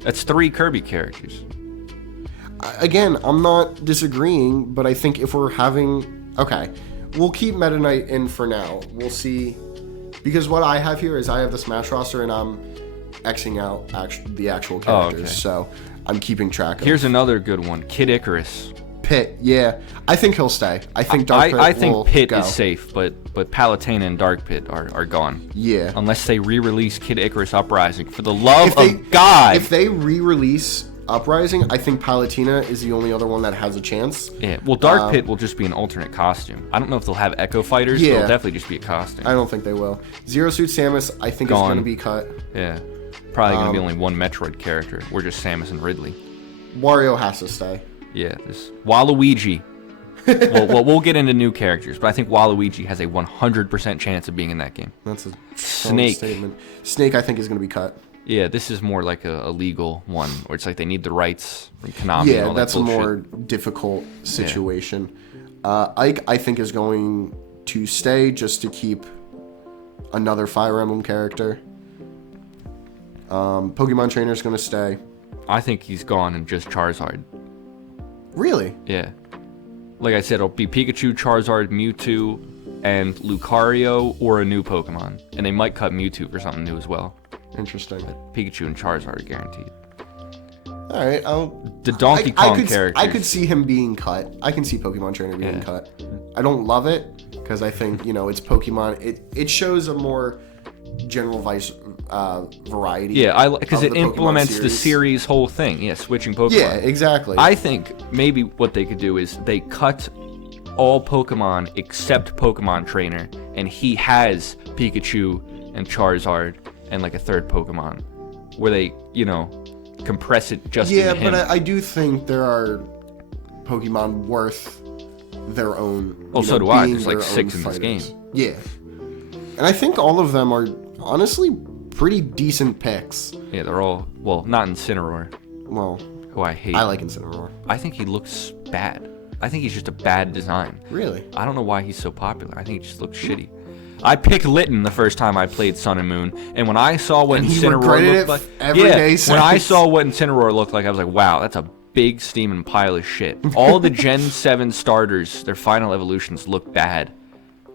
That's 3 Kirby characters. Again, I'm not disagreeing, but I think if we're having... Okay, we'll keep Meta Knight in for now. We'll see... Because what I have here is I have the Smash roster, and I'm Xing out the actual characters. Okay. So, I'm keeping track of... Here's another good one. Kid Icarus. Pit, yeah. I think he'll stay. I think Dark Pit I think will Pit go. is safe, but Palutena and Dark Pit are gone. Yeah. Unless they re-release Kid Icarus Uprising. For the love of God! If they re-release Uprising, I think Palutena is the only other one that has a chance. Yeah, well, Dark Pit will just be an alternate costume. I don't know if they'll have Echo Fighters, but it'll definitely just be a costume. I don't think they will. Zero Suit Samus, I think, is going to be cut. Yeah. Probably going to be only one Metroid character. We're just Samus and Ridley. Wario has to stay. Yeah, this Waluigi. we'll get into new characters, but I think Waluigi has a 100% chance of being in that game. That's a Snake statement. Snake, I think, is going to be cut. Yeah, this is more like a legal one, where it's like they need the rights from Konami. Yeah, and all that's that a more difficult situation. Yeah. Ike, I think, is going to stay just to keep another Fire Emblem character. Pokemon Trainer is going to stay. I think he's gone and just Charizard. Really? Yeah. Like I said, it'll be Pikachu, Charizard, Mewtwo, and Lucario, or a new Pokemon. And they might cut Mewtwo for something new as well. Interesting. But Pikachu and Charizard are guaranteed. Alright, the Donkey Kong characters. I could see him being cut. I can see Pokemon Trainer being cut. I don't love it, because I think, it's Pokemon. It shows a more general variety. Yeah, because it implements the series whole thing. Yeah, switching Pokemon. Yeah, exactly. I think maybe what they could do is they cut all Pokemon except Pokemon Trainer, and he has Pikachu and Charizard and like a third Pokemon, where they, compress it just into him. Yeah, but I do think there are Pokemon worth their own. Oh, so do I. There's like 6 in this game. Yeah. And I think all of them are honestly pretty decent picks. Yeah, they're all, well, not Incineroar. Well, who I hate. I like Incineroar. I think he looks bad. I think he's just a bad design. Really? I don't know why he's so popular. I think he just looks shitty. I picked Litten the first time I played Sun and Moon, and when I saw what Incineroar looked like, when I saw what Incineroar looked like, I was like, wow, that's a big steaming pile of shit. All the Gen 7 starters, their final evolutions look bad.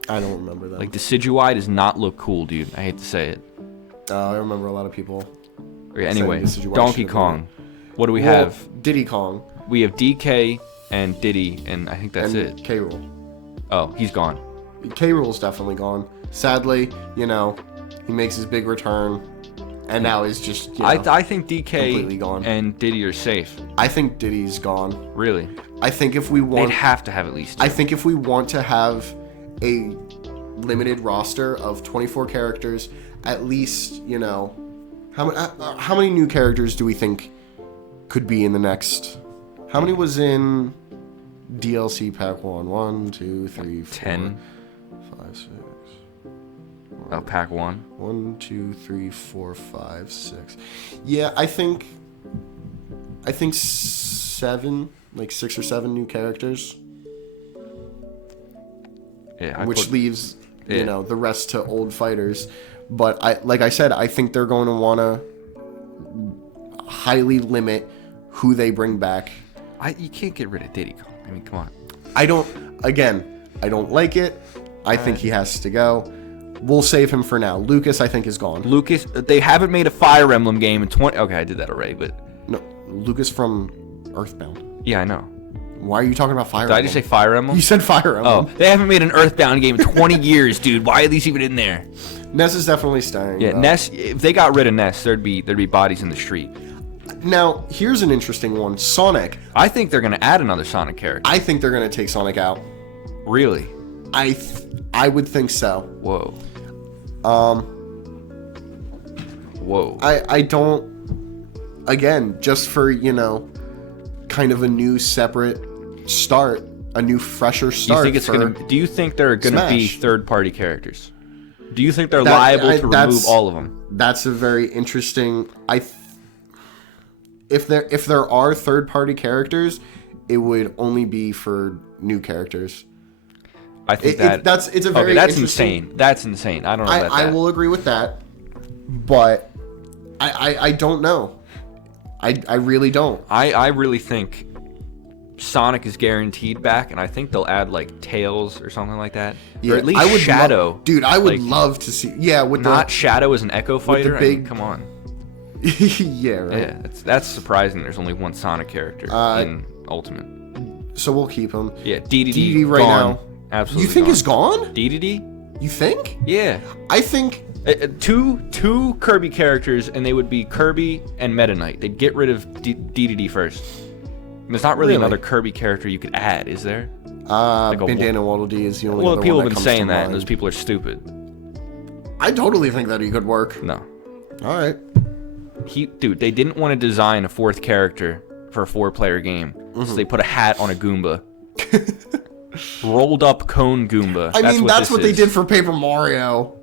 I don't remember that. Like, Decidueye does not look cool, dude. I hate to say it. I remember a lot of people. Anyway, Donkey Kong. What do we have? Diddy Kong. We have DK and Diddy, and I think that's it. K. Rool. Oh, he's gone. K. Rool's definitely gone. Sadly, he makes his big return, and now he's just, I think DK completely gone. And Diddy are safe. I think Diddy's gone. Really? I think if we want... They'd have to have at least two. I think if we want to have a limited roster of 24 characters, at least, how many new characters do we think could be in the next... How many was in DLC Pack 1? 1, 2, 3, 4... 10. 5, 6... Oh, Pack 1? 1, 2, 3, 4, 5, 6. Yeah, I think 7, like 6 or 7 new characters. Yeah, which leaves, the rest to old fighters. But I said, I think they're going to want to highly limit who they bring back. You can't get rid of Diddy Kong. I mean, come on. I don't like it. I think he has to go. We'll save him for now. Lucas, I think, is gone. Lucas, they haven't made a Fire Emblem game in 20... Okay, I did that already, but... No, Lucas from Earthbound. Yeah, I know. Why are you talking about Fire Emblem? Did I just say Fire Emblem? You said Fire Emblem. Oh, they haven't made an Earthbound game in 20 years, dude. Why are these even in there? Ness is definitely staying. Yeah, Ness, if they got rid of Ness, there'd be bodies in the street. Now, here's an interesting one. Sonic. I think they're going to add another Sonic character. I think they're going to take Sonic out. Really? I would think so. Whoa. Whoa. I don't... Again, just for, kind of a new separate start, a new fresher start. Do you think there are going to be third-party characters? Do you think they're liable to remove all of them? That's a very interesting... If there are third-party characters, it would only be for new characters. I think it's a very that's insane. That's insane. I don't know about that. I will agree with that, but I don't know. I really don't. I really think Sonic is guaranteed back, and I think they'll add like Tails or something like that, or at least Shadow. Dude, I would love to see. Yeah, with not Shadow as an Echo Fighter. Big, come on. Yeah, right. Yeah, that's surprising. There's only one Sonic character in Ultimate. So we'll keep him. Yeah, DDD right gone. Now. Absolutely. You think gone. Is gone? DDD? You think? Yeah. I think two Kirby characters, and they would be Kirby and Meta Knight. They'd get rid of DDD first. There's not really another Kirby character you could add, is there? Bandana Waddle Dee is the only Well, other people one have been saying that, and those people are stupid. I totally think that he could work. No. All right. Dude, they didn't want to design a fourth character for a 4-player game, so they put a hat on a Goomba. Rolled up cone Goomba. That's what they did for Paper Mario.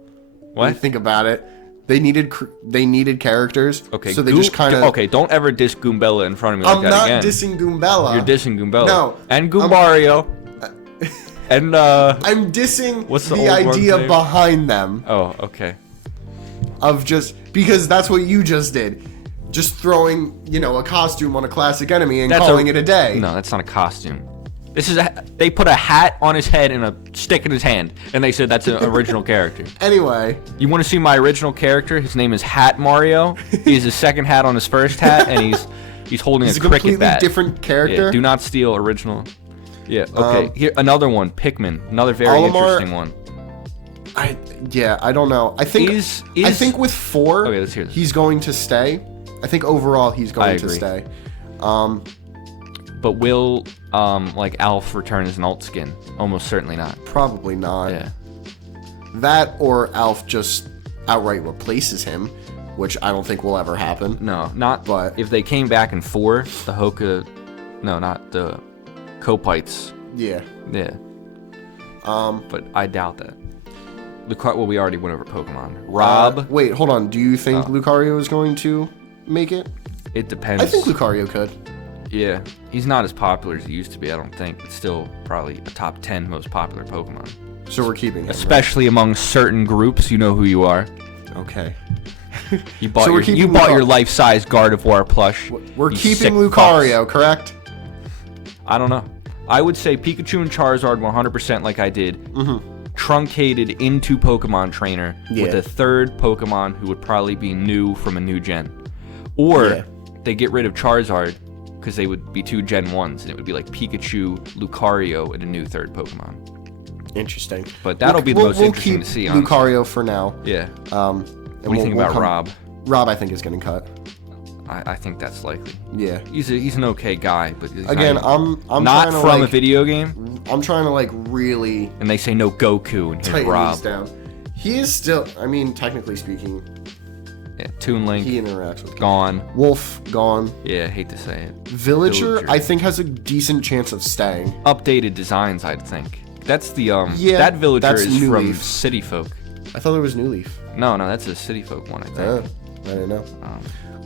What? When you think about it, they needed characters. Okay, so they just kind of... Okay, don't ever diss Goombella in front of me like that again. I'm not dissing Goombella. You're dissing Goombella. No. And Goombario. And I'm dissing the idea behind them. Oh, okay. Of just because that's what you just did. Just throwing, a costume on a classic enemy and calling it a day. No, that's not a costume. They put a hat on his head and a stick in his hand, and they said that's an original character. Anyway. You want to see my original character? His name is Hat Mario. He has his second hat on his first hat, and he's holding a cricket bat. He's a completely different character? Yeah, do not steal original. Yeah, okay. Here, another one, Pikmin. Another very interesting one. I don't know. I think I think with 4, okay, let's hear this. He's going to stay. I think overall he's going to stay. But will Alf return as an alt skin? Almost certainly not. Probably not. Yeah. That or Alf just outright replaces him, which I don't think will ever happen. No, not. But if they came back in 4, the Hoka, no, not the Copites. Yeah. Yeah. But I doubt that. Well, we already went over Pokemon. Rob. Wait, hold on. Do you think Lucario is going to make it? It depends. I think Lucario could. Yeah, he's not as popular as he used to be, I don't think. It's still probably a top 10 most popular Pokemon. So we're keeping him, especially among certain groups. You know who you are. right? Okay. You bought your life-size Gardevoir plush. We're keeping Lucario, correct? I don't know. I would say Pikachu and Charizard 100% like I did. Truncated into Pokemon Trainer with a third Pokemon who would probably be new from a new gen. Or they get rid of Charizard because they would be 2 Gen 1s, and it would be like Pikachu, Lucario, and a new third Pokemon. Interesting. But that'll be the most interesting to see, honestly. Lucario for now. Yeah. What do you think about Rob? Rob, I think, is getting cut. I think that's likely. Yeah. He's an okay guy, but he's again, I'm not from a video game. I'm trying to like really. And they say no Goku and here's Rob. Down. He is still. I mean, technically speaking. Yeah. Toon Link. He interacts with. Gone. Wolf gone. Yeah, hate to say it. Villager, I think, has a decent chance of staying. Updated designs, I'd think. That's the that Villager is from Leaf. City Folk. I thought it was New Leaf. No, that's a City Folk one, I think. I didn't know.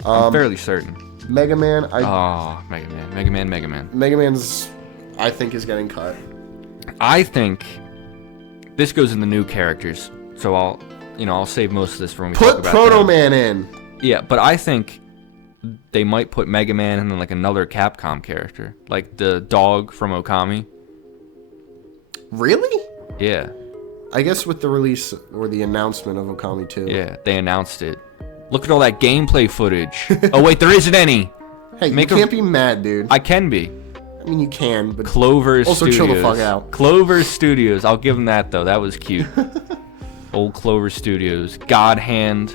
I'm fairly certain. Mega Man. Mega Man. Mega Man's, I think, is getting cut. I think this goes in the new characters, so I'll save most of this for when we talk about. Put Proto Man in. Yeah, but I think they might put Mega Man and then like another Capcom character, like the dog from Okami. Really? Yeah. I guess with the release or the announcement of Okami 2. Yeah, they announced it. Look at all that gameplay footage. Oh wait, there isn't any. Hey, you can't be mad, dude. I can be. I mean, you can, but Clover also Studios. Chill the fuck out. Clover Studios. I'll give them that though. That was cute. Old Clover Studios. God Hand.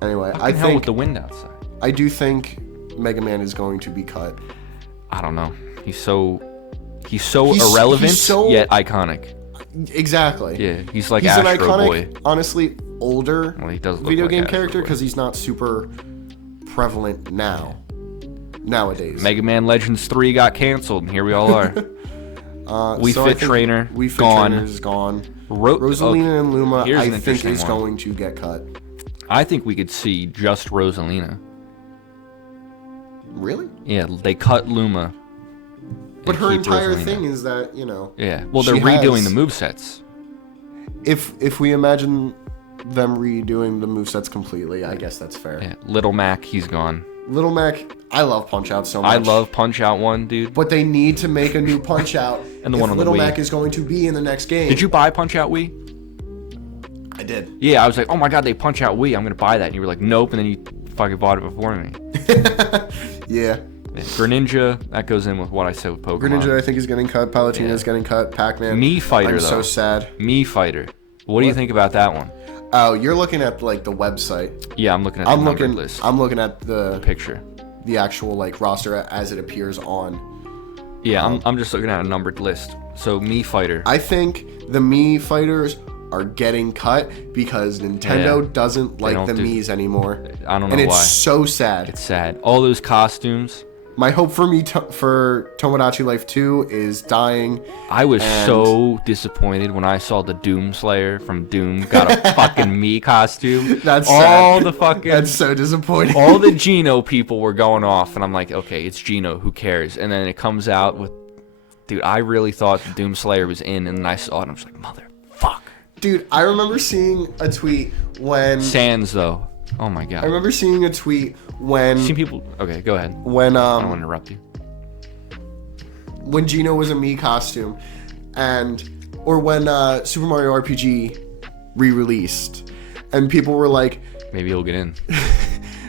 Anyway, I think with the wind outside. I do think Mega Man is going to be cut. I don't know. He's so irrelevant yet iconic. Exactly. Yeah, he's like Astro an iconic, Boy. Honestly, older he does look video like game Astro character Boy. because he's not super prevalent nowadays. Mega Man Legends 3 got canceled, and here we all are. Wii Fit Trainer gone. Trainer is gone. Rosalina and Luma, I think, is going to get cut. I think we could see just Rosalina. Really? Yeah, they cut Luma. But her entire thing is that, Yeah, well, they're redoing the movesets. If we imagine them redoing the movesets completely, I guess that's fair. Yeah, Little Mac, he's gone. Little Mac, I love Punch-Out so much. I love Punch-Out 1, dude. But they need to make a new Punch-Out and the one on the Wii. Little Mac is going to be in the next game. Did you buy Punch-Out Wii? I did. Yeah, I was like, oh my god, they Punch-Out Wii, I'm going to buy that. And you were like, nope, and then you fucking bought it before me. Yeah. Greninja, that goes in with what I said with Pokemon. Greninja, I think, is getting cut. Palutena's getting cut. Pac-Man. Mii Fighter, I'm though. so sad. Mii Fighter. What do you think about that one? Oh, you're looking at like the website. Yeah, I'm looking at the numbered list. I'm looking at the picture. The actual like roster as it appears on. Yeah, I'm just looking at a numbered list. So Mii Fighter. I think the Mii Fighters are getting cut because Nintendo doesn't like the Miis anymore. I don't know why. And it's so sad. It's sad. All those costumes. My hope for Tomodachi Life 2 is dying. I was so disappointed when I saw the Doom Slayer from Doom got a fucking Mii costume. That's all sad. That's so disappointing. All the Geno people were going off, and I'm like, okay, it's Geno, who cares? And then it comes out with, dude, I really thought the Doom Slayer was in, and then I saw it, and I was like, motherfuck. Dude, I remember seeing a tweet when Sans though. Oh my god. I remember seeing a tweet when I've seen people. Okay, go ahead. When I don't want to interrupt you. When Geno was a Mii costume, or when Super Mario RPG re-released, and people were like, maybe he'll get in.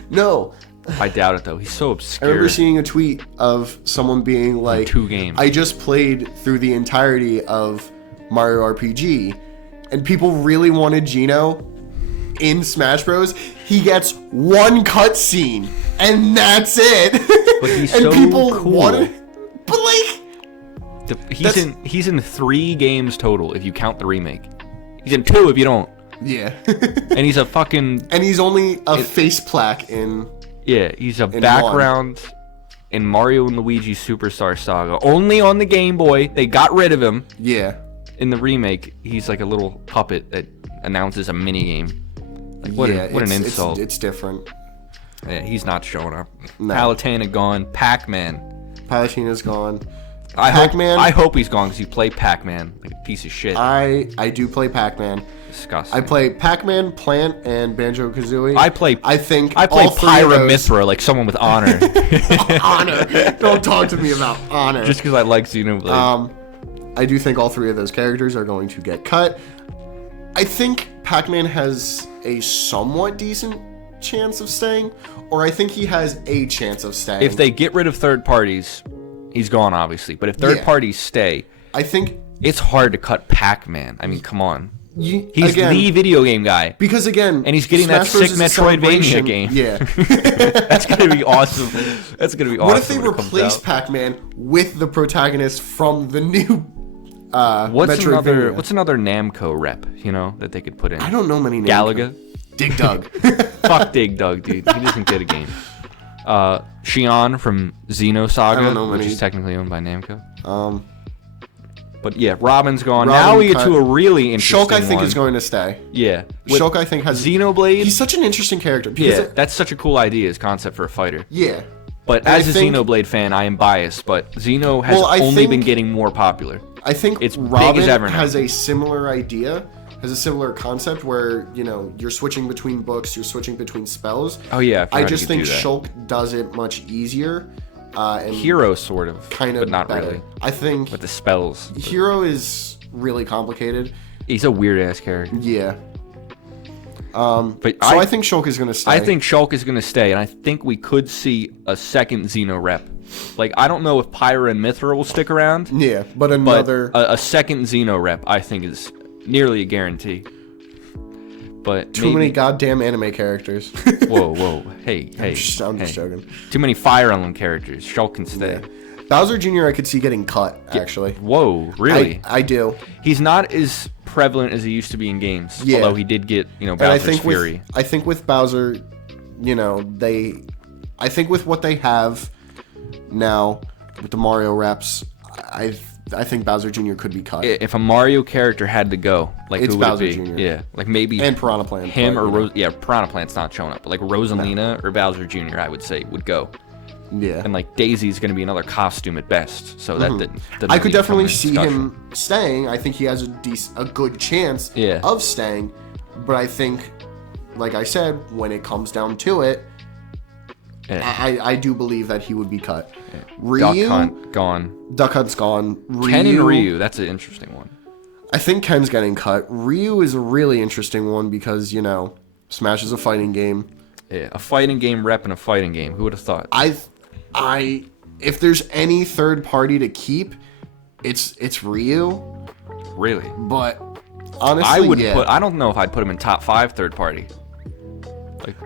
No. I doubt it though. He's so obscure. I remember seeing a tweet of someone being like, 2 games. I just played through the entirety of Mario RPG, and people really wanted Geno in Smash Bros. He gets one cutscene, and that's it. But he's and so people cool. wanted, but like, he's in 3 games total if you count the remake. He's in 2 if you don't. Yeah. And he's a fucking. And he's only a face plaque in. Yeah, he's a background in Mario and Luigi Superstar Saga. Only on the Game Boy. They got rid of him. Yeah. In the remake, he's like a little puppet that announces a minigame. Like, what an insult. It's different. Yeah, he's not showing up. No. Palutena gone. Pac-Man. Palutena's gone. Pac-Man. I hope he's gone because you play Pac-Man like a piece of shit. I do play Pac-Man. Disgusting. I play Pac-Man, Plant, and Banjo-Kazooie. I play Pyra like someone with honor. Honor. Don't talk to me about honor. Just because I like Xenoblade. I do think all three of those characters are going to get cut. I think Pac-Man has a somewhat decent chance of staying, or I think he has a chance of staying. If they get rid of third parties, he's gone, obviously. But if third parties stay, I think it's hard to cut Pac-Man. I mean, come on. He's the video game guy. Because again, and he's getting Smash that sick Metroidvania game. Yeah. That's going to be awesome. That's going to be awesome. What if they replace Pac-Man with the protagonist from the new Metroidvania? What's another Namco rep, that they could put in? I don't know many names. Galaga? Dig Dug. Fuck Dig Dug, dude. He doesn't get a game. Shion from Xenosaga, which is technically owned by Namco. But yeah, Robin's gone. Now we get to a really interesting Shulk, I think, one. is going to stay. Yeah. Shulk, I think, has... Xenoblade. He's such an interesting character. Yeah, that's such a cool idea as concept for a fighter. Yeah. But as a Xenoblade fan, I am biased, but Xeno has only been getting more popular. I think it's Robin big as ever now. Has a similar idea, has a similar concept where, you're switching between books, you're switching between spells. Oh, yeah. I just think Shulk does it much easier. And Hero, sort of. Kind of but not better. really. I think... With the spells. Hero is really complicated. He's a weird-ass character. Yeah. I think Shulk is going to stay. I think Shulk is going to stay, and I think we could see a second Xeno rep. Like, I don't know if Pyra and Mithra will stick around. Yeah, but another... But a second Xeno rep, I think, is nearly a guarantee. But Too many goddamn anime characters. Whoa. Hey. I'm just joking. Too many Fire Emblem characters. Shulk can stay. Yeah. Bowser Jr. I could see getting cut, actually. Whoa, really? I do. He's not as prevalent as he used to be in games. Yeah. Although he did get, Bowser's Fury. I think with Bowser, I think with what they have now, with the Mario reps, I think Bowser Jr. could be cut. If a Mario character had to go, it's who would Bowser it be? Jr. Yeah, like maybe... And Piranha Plant. Him or... Piranha Plant's not showing up. But like Rosalina or Bowser Jr., I would say, would go. Yeah. And like Daisy's going to be another costume at best. So that I could definitely see him staying. I think he has a good chance of staying. But I think, like I said, when it comes down to it, I do believe that he would be cut. Yeah. Ryu, Duck Hunt gone. Duck Hunt's gone. Ken and Ryu, that's an interesting one. I think Ken's getting cut. Ryu is a really interesting one because, Smash is a fighting game. Yeah, a fighting game rep and a fighting game. Who would have thought? If there's any third party to keep, it's Ryu. Really? But honestly, I don't know if I'd put him in top 5 third party. Like,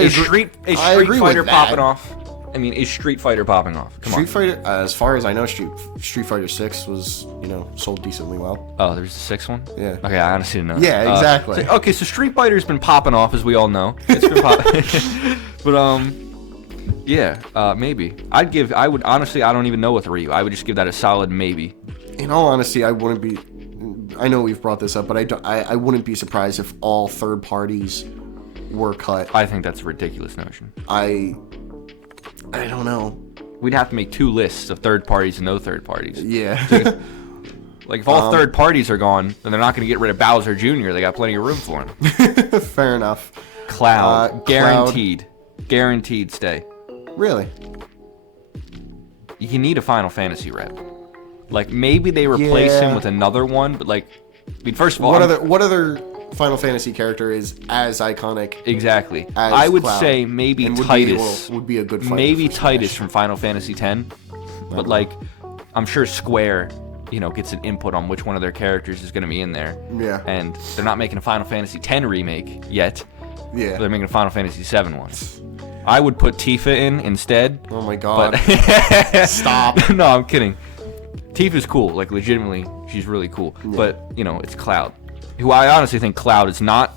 is Street Fighter popping off? I mean, is Street Fighter popping off? Street Fighter, as far as I know, Street Fighter 6 was, sold decently well. Oh, there's a 6th one? Yeah. Okay, I honestly didn't know. Yeah, exactly. So Street Fighter's been popping off, as we all know. It's been popping. But, yeah, maybe. I would, honestly, I don't even know with Ryu. I would just give that a solid maybe. In all honesty, I wouldn't be, I know we've brought this up, but I wouldn't be surprised if all third parties were cut. I think that's a ridiculous notion. I don't know. We'd have to make 2 lists of third parties and no third parties. Yeah. Like, if all third parties are gone, then they're not going to get rid of Bowser Jr. They got plenty of room for him. Fair enough. Cloud. Guaranteed. Guaranteed stay. Really? You need a Final Fantasy rep. Like, maybe they replace him with another one, but, like... I mean, first of all... What other Final Fantasy character is as iconic? Exactly. As I would Cloud, say maybe Titus would be a good fighter. Maybe Titus from Final Fantasy X. But like, I'm sure Square, gets an input on which one of their characters is going to be in there. Yeah. And they're not making a Final Fantasy X remake yet. Yeah. But they're making a Final Fantasy VII one. I would put Tifa in instead. Oh my god. But Stop. No, I'm kidding. Tifa's cool. Like, legitimately, she's really cool. Yeah. But, it's Cloud. Who I honestly think Cloud is not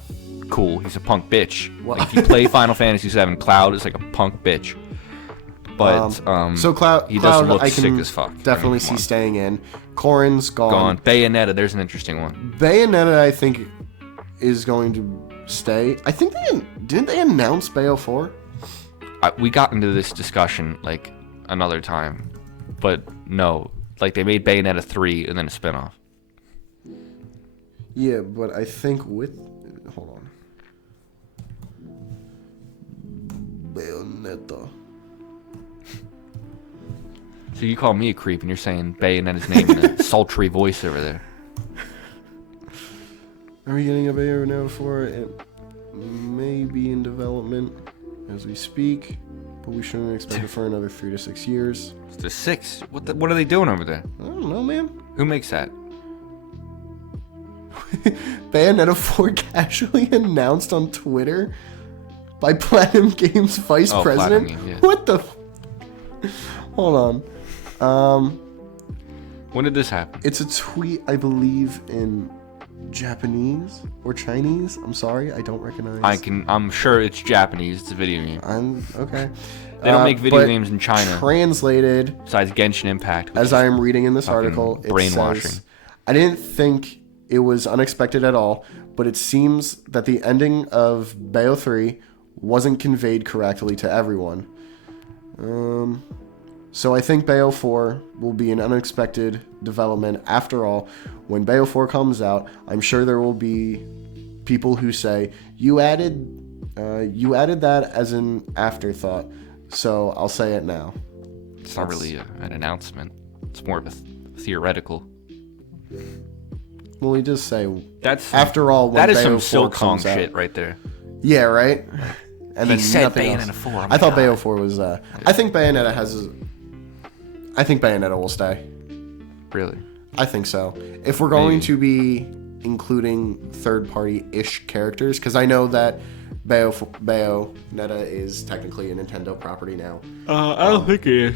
cool. He's a punk bitch. Like, if you play Final Fantasy VII, Cloud is like a punk bitch. But so Cloud, he does look I sick can as fuck. Definitely see staying in. Corrin's gone. Bayonetta, there's an interesting one. Bayonetta, I think, is going to stay. I think didn't they announce Bayo 4? We got into this discussion like another time. But no, like they made Bayonetta 3 and then a spinoff. Yeah, but I think with... Hold on. Bayonetta. So you call me a creep and you're saying Bayonetta's name in a sultry voice over there. Are we getting a Bayonetta 4? It may be in development as we speak, but we shouldn't expect it for another 3 to 6 years. It's the 6. What are they doing over there? I don't know, man. Who makes that? Bayonetta 4 casually announced on Twitter by Platinum Games vice president. Platinum, yeah. What the? Hold on. When did this happen? It's a tweet, I believe, in Japanese or Chinese. I'm sorry, I don't recognize. I'm sure it's Japanese. It's a video game. I'm okay. They don't make video games in China. Translated, Besides Genshin Impact. as I am reading in this article, it brainwashing. says, I didn't think it was unexpected at all, but it seems that the ending of Bayo 3 wasn't conveyed correctly to everyone. So I think Bayo 4 will be an unexpected development. After all, when Bayo 4 comes out, I'm sure there will be people who say, you added that as an afterthought, so I'll say it now. It's not really an announcement. It's more of a theoretical. Well, we just say, That's after all, when that is Bayo some 4 Silk Song comes out. shit right there. Yeah, right? And He then said nothing Bayonetta else. 4. Oh I my thought God. Bayo 4 was... I think Bayonetta I think Bayonetta will stay. Really? I think so. If we're going Maybe. to be including third-party-ish characters, because I know that Bayonetta is technically a Nintendo property now. I don't think it is.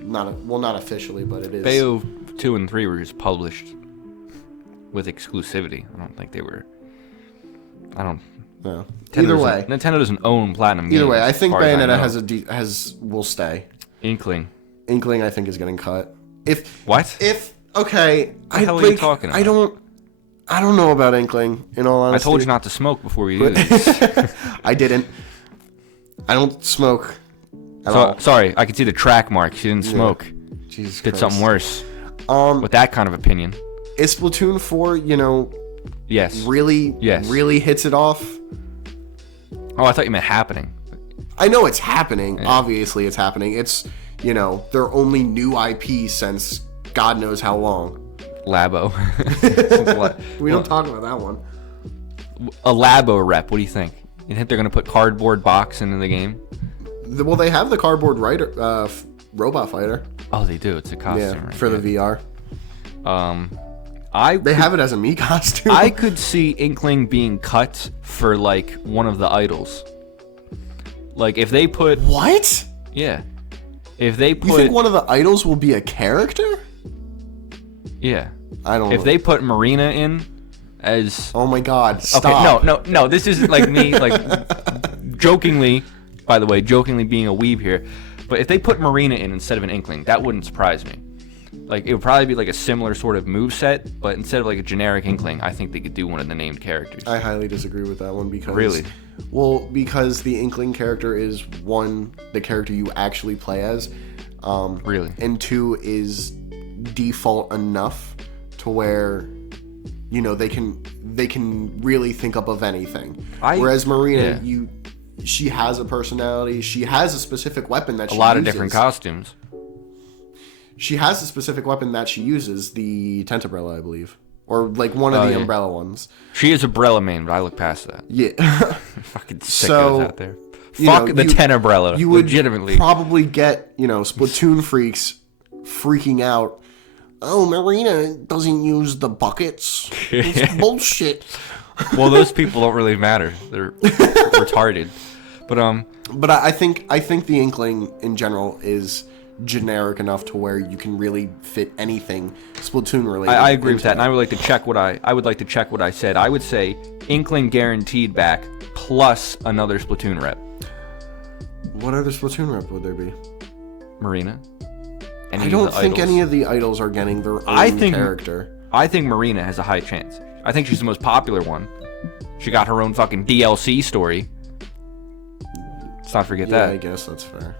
Not officially, but it is. Bayo 2 and 3 were just published with exclusivity. I don't think they were... No. Nintendo Either doesn't- way, Nintendo doesn't own Platinum Games. either way, I think as far as I Bayonetta know. will stay. Inkling. Inkling, I think, is getting cut. What? Okay, the hell are you talking about? I don't know about Inkling, in all I honesty. told you not to smoke before we do this. I didn't. I don't smoke at all. Sorry, I can see the track marks. You didn't smoke. Jesus Did Christ. something worse. With that kind of opinion. Is Splatoon 4, Yes. really hits it off? Oh, I thought you meant happening. I know it's happening. Yeah. Obviously, it's happening. It's, their only new IP since God knows how long. Labo. We don't talk about that one. A Labo rep. What do you think? You think they're going to put Cardboard Box into the game? Well, they have the Cardboard Robot Fighter. Oh, they do. It's a costume. Yeah, for the VR. They have it as a Mii costume. I could see Inkling being cut for, one of the idols. If they put... What? Yeah. If they put... You think one of the idols will be a character? Yeah. I don't know. If they put Marina in as... Oh my god, stop. Okay, no, this isn't me, jokingly, by the way, being a weeb here, but if they put Marina in instead of an Inkling, that wouldn't surprise me. It would probably be a similar sort of moveset, but instead of a generic Inkling, I think they could do one of the named characters. I highly disagree with that one because... Really? Well, because the Inkling character is, one, the character you actually play as. Really? And two, is default enough to where, they can really think up of anything. Whereas Marina, she has a personality. She has a specific weapon that she uses. A lot of different costumes. She has a specific weapon that she uses, the Tentombrella, I believe. Or, one of the umbrella ones. She is umbrella main, but I look past that. Yeah. Fucking sickos out there. Fuck the Tentombrella, you would legitimately. Probably get, Splatoon freaks freaking out. Oh, Marina doesn't use the buckets. It's bullshit. Well, those people don't really matter. They're retarded. But I think the Inkling in general is generic enough to where you can really fit anything Splatoon related. I agree with that, and I would like to check what I said. I would say Inkling guaranteed back plus another Splatoon rep. What other Splatoon rep would there be? Marina. I don't think any of the idols are getting their own character. I think Marina has a high chance. I think she's the most popular one. She got her own fucking DLC story. Let's not forget that. Yeah, I guess that's fair.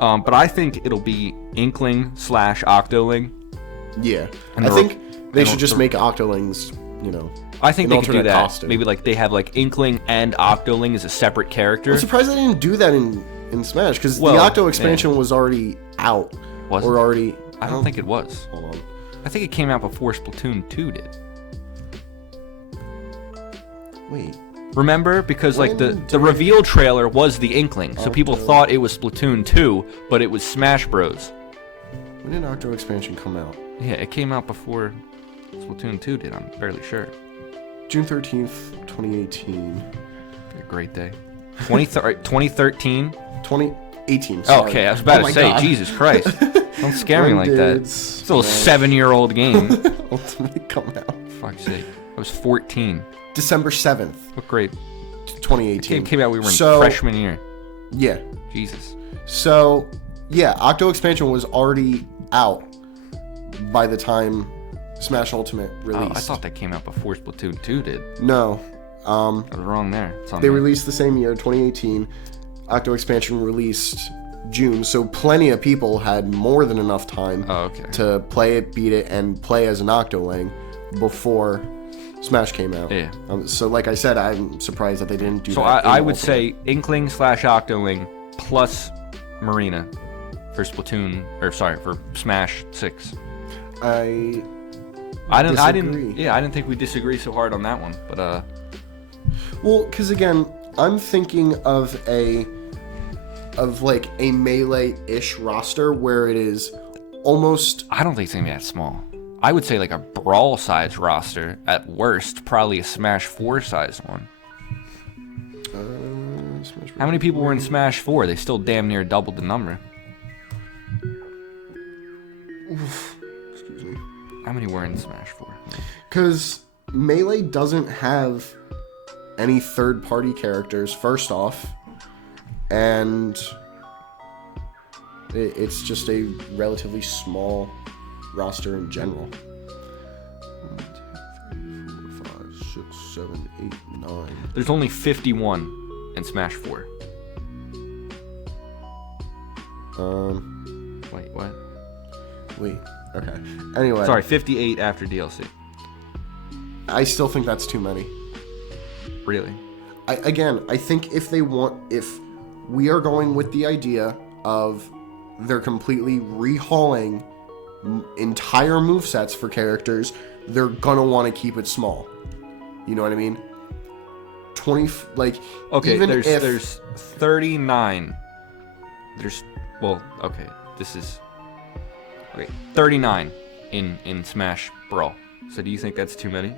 But I think it'll be Inkling / Octoling. Yeah. And I think they should just make Octolings, I think an they could do alternate that. costume. Maybe like they have like Inkling and Octoling as a separate character. I'm surprised they didn't do that in Smash, because the Well, Octo expansion was already out. Was or it? already... I don't think it was. Hold on. I think it came out before Splatoon 2 did. Wait. Remember? Because like When the did- reveal trailer was the Inkling, so people Octo. thought it was Splatoon 2, but it was Smash Bros. When did Octo expansion come out? Yeah, it came out before Splatoon 2 did, I'm fairly sure. June 13th, 2018. A great day. 2013? 2018, sorry. Okay, I was about Oh to my say, God. Jesus Christ. Don't scare me When like that. did It's still a 7-year-old game. Ultimate come out? Fuck's sake. I was 14. December 7th, What grade? 2018. Game came out, we were in So- freshman year. Yeah. Jesus. So, yeah, Octo expansion was already out by the time Smash Ultimate Oh, released. I thought that came out before Splatoon 2 did. No. I was wrong there. It's on They there. released the same year, 2018. Octo expansion released June, so plenty of people had more than enough time Oh, okay. to play it, beat it, and play as an Octoling before Smash came out. Yeah. So, like I said, I'm surprised that they didn't do So that. in I would Ultimate. say Inkling / Octoling plus Marina for Splatoon, or sorry, for Smash 6. I I disagree. didn't think we disagree so hard on that one, but Well, because again, I'm thinking of like a melee-ish roster where it is almost I don't think it's gonna be that small. I would say like a Brawl size roster at worst, probably a Smash 4 size one. Smash How many people were in Smash 4? They still damn near doubled the number. Excuse me. How many were in Smash 4? Because Melee doesn't have any third-party characters, first off, and it's just a relatively small roster in general. 1, 2, 3, 4, 5, 6, 7, 8, 9. There's only 51 in Smash 4. Wait, what? Wait. Okay. Anyway. Sorry, 58 after DLC. I still think that's too many. Really? I think if we are going with the idea of they're completely rehauling entire movesets for characters, they're gonna want to keep it small. You know what I mean? 20, like, Okay, even there's if 39. This is 39 in Smash Brawl. So do you think that's too many?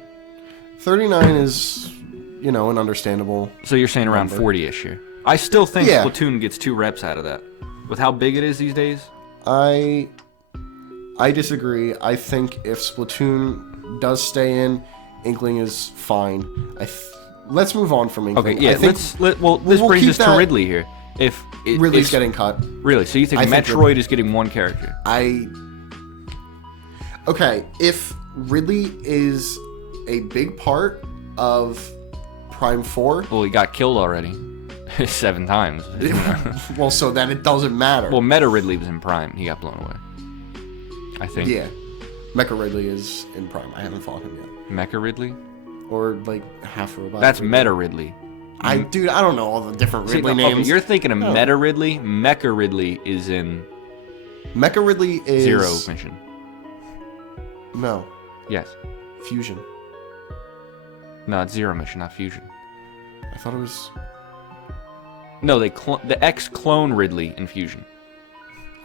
39 is, an understandable. So you're saying around number. 40-ish here. I still think Yeah. Splatoon gets 2 reps out of that. With how big it is these days? I disagree. I think if Splatoon does stay in, Inkling is fine. Let's move on from Inkling. Okay, yeah, I think this we'll brings keep us to that- Ridley here. If Ridley's it's, getting cut. Really, so you think I think Metroid is getting 1 character? Okay, if Ridley is a big part of Prime 4, Well, he got killed already 7 times. well, so then it doesn't matter. Well, Meta Ridley was in Prime. He got blown away. I think. Yeah. Mecha Ridley is in Prime. I haven't fought him yet. Mecha Ridley? Or, like, half robot. That's Ridley. Meta Ridley. Dude, I don't know all the different See, Ridley no, okay, names. you're thinking of No. Meta Ridley. Mecha Ridley is in Mecha Ridley is... Zero Mission. No. Yes. Fusion. No, it's Zero Mission, not Fusion. I thought it was... No, the X clone Ridley in Fusion.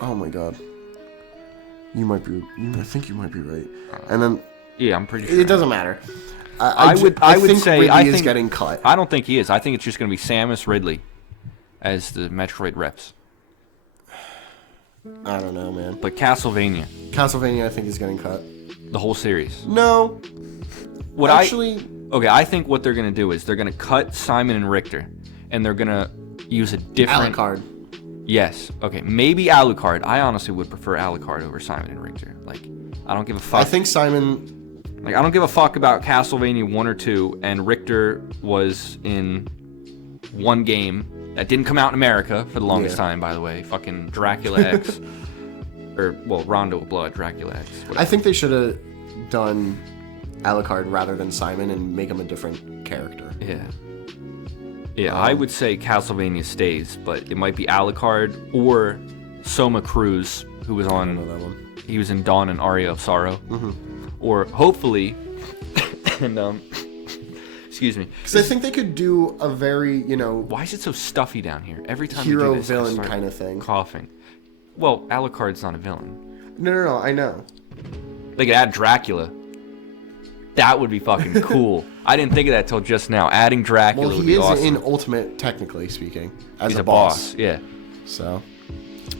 Oh my god. I think you might be right. And then... Yeah, I'm pretty sure. It doesn't matter. I would think say Ridley I is think getting cut. I don't think he is. I think it's just going to be Samus Ridley as the Metroid reps. I don't know, man. But Castlevania, Castlevania, I think, is getting cut. the whole series. No. What Actually... I think what they're going to do is they're going to cut Simon and Richter, and they're going to use a different... Alucard. Yes. Okay, maybe Alucard. I honestly would prefer Alucard over Simon and Richter. Like, I don't give a fuck. I think Simon... Like, I don't give a fuck about Castlevania 1 or 2, and Richter was in 1 game, that didn't come out in America for the longest Yeah. time, by the way. Fucking Dracula X. Or, well, Rondo of Blood, Dracula X. I think they should have done Alucard rather than Simon and make him a different character. Yeah. Yeah, I would say Castlevania stays, but it might be Alucard or Soma Cruz, who was I on... don't know that one. He was in Dawn and Aria of Sorrow. Mm-hmm. Or, hopefully... and, excuse me. Because I think they could do a very, Why is it so stuffy down here? Every time hero we do this, I villain start kind of thing. coughing. Well, Alucard's not a villain. No, I know. They could add Dracula. That would be fucking cool. I didn't think of that till just now. Adding Dracula Well, would he be is awesome. in Ultimate, technically speaking, as He's a boss. yeah. So,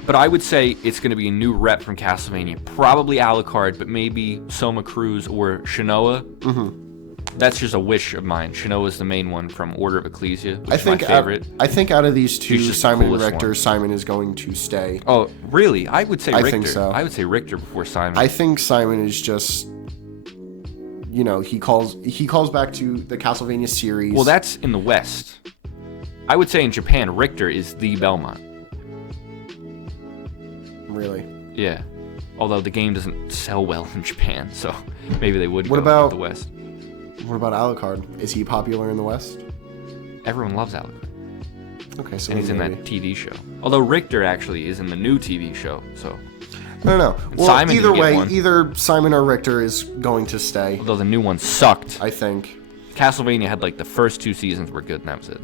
But I would say it's going to be a new rep from Castlevania. Probably Alucard, but maybe Soma Cruz or Shinoa. mm-hmm. That's just a wish of mine. Shinoa's the main one from Order of Ecclesia, which I think is my favorite. I think out of these two, He's just the Simon and coolest Richter, one. Simon is going to stay. Oh, really? I would say I Richter. think so. I would say Richter before Simon. I think Simon is just, he calls back to the Castlevania series. Well, that's in the West. I would say in Japan, Richter is the Belmont. really. Yeah. Although the game doesn't sell well in Japan, so maybe they would What go about- with the West. What about Alucard? Is he popular in the West? Everyone loves Alucard. Okay, so And he's in maybe. that TV show. Although Richter actually is in the new TV show, so... No. Well, Simon either can get way, one. either Simon or Richter is going to stay. Although the new one sucked. I think. Castlevania had like the first 2 seasons were good, and that was it.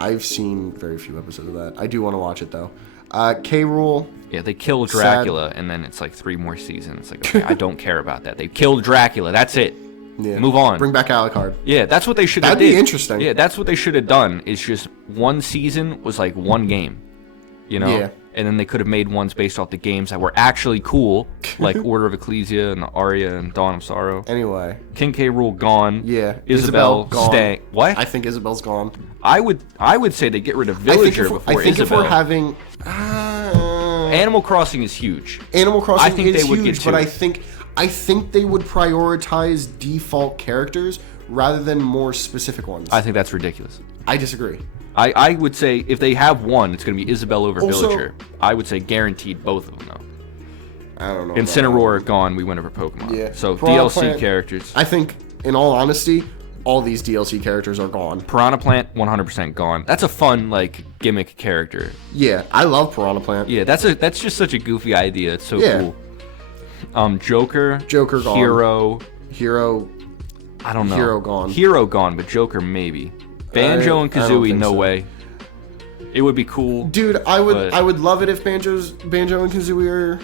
I've seen very few episodes of that. I do want to watch it though. K. Rool. Yeah, they killed Dracula, and then it's like 3 more seasons. Like, okay, I don't care about that. They killed Dracula. That's it. Yeah. Move on. Bring back Alucard. Yeah, that's what they should have That'd did. be interesting. Yeah, that's what they should have done. Is just one season was like one game, Yeah. And then they could have made ones based off the games that were actually cool, like Order of Ecclesia and Aria and Dawn of Sorrow. Anyway. King K. Rool gone. Yeah. Isabel gone. staying. What? I think Isabel's gone. I would say they get rid of Villager before I think Isabel. if we're having Animal Crossing is huge. Animal Crossing I think is they would huge, get but two. I think they would prioritize default characters rather than more specific ones. I think that's ridiculous. I disagree. I would say if they have one, it's going to be Isabel over Also- Villager. I would say guaranteed both of them, though. I don't know. about Incineroar gone, we went over Pokemon. Yeah. So Piranha DLC Plant- characters. I think, in all honesty, all these DLC characters are gone. Piranha Plant, 100% gone. That's a fun, like, gimmick character. Yeah, I love Piranha Plant. Yeah, that's just such a goofy idea. It's so Yeah. cool. Joker. Joker gone. Hero. I don't know. Hero gone. Hero gone, but Joker maybe. Banjo and I don't Kazooie, think no so. way. It would be cool. Dude, But- I would love it if Banjo and Kazooie are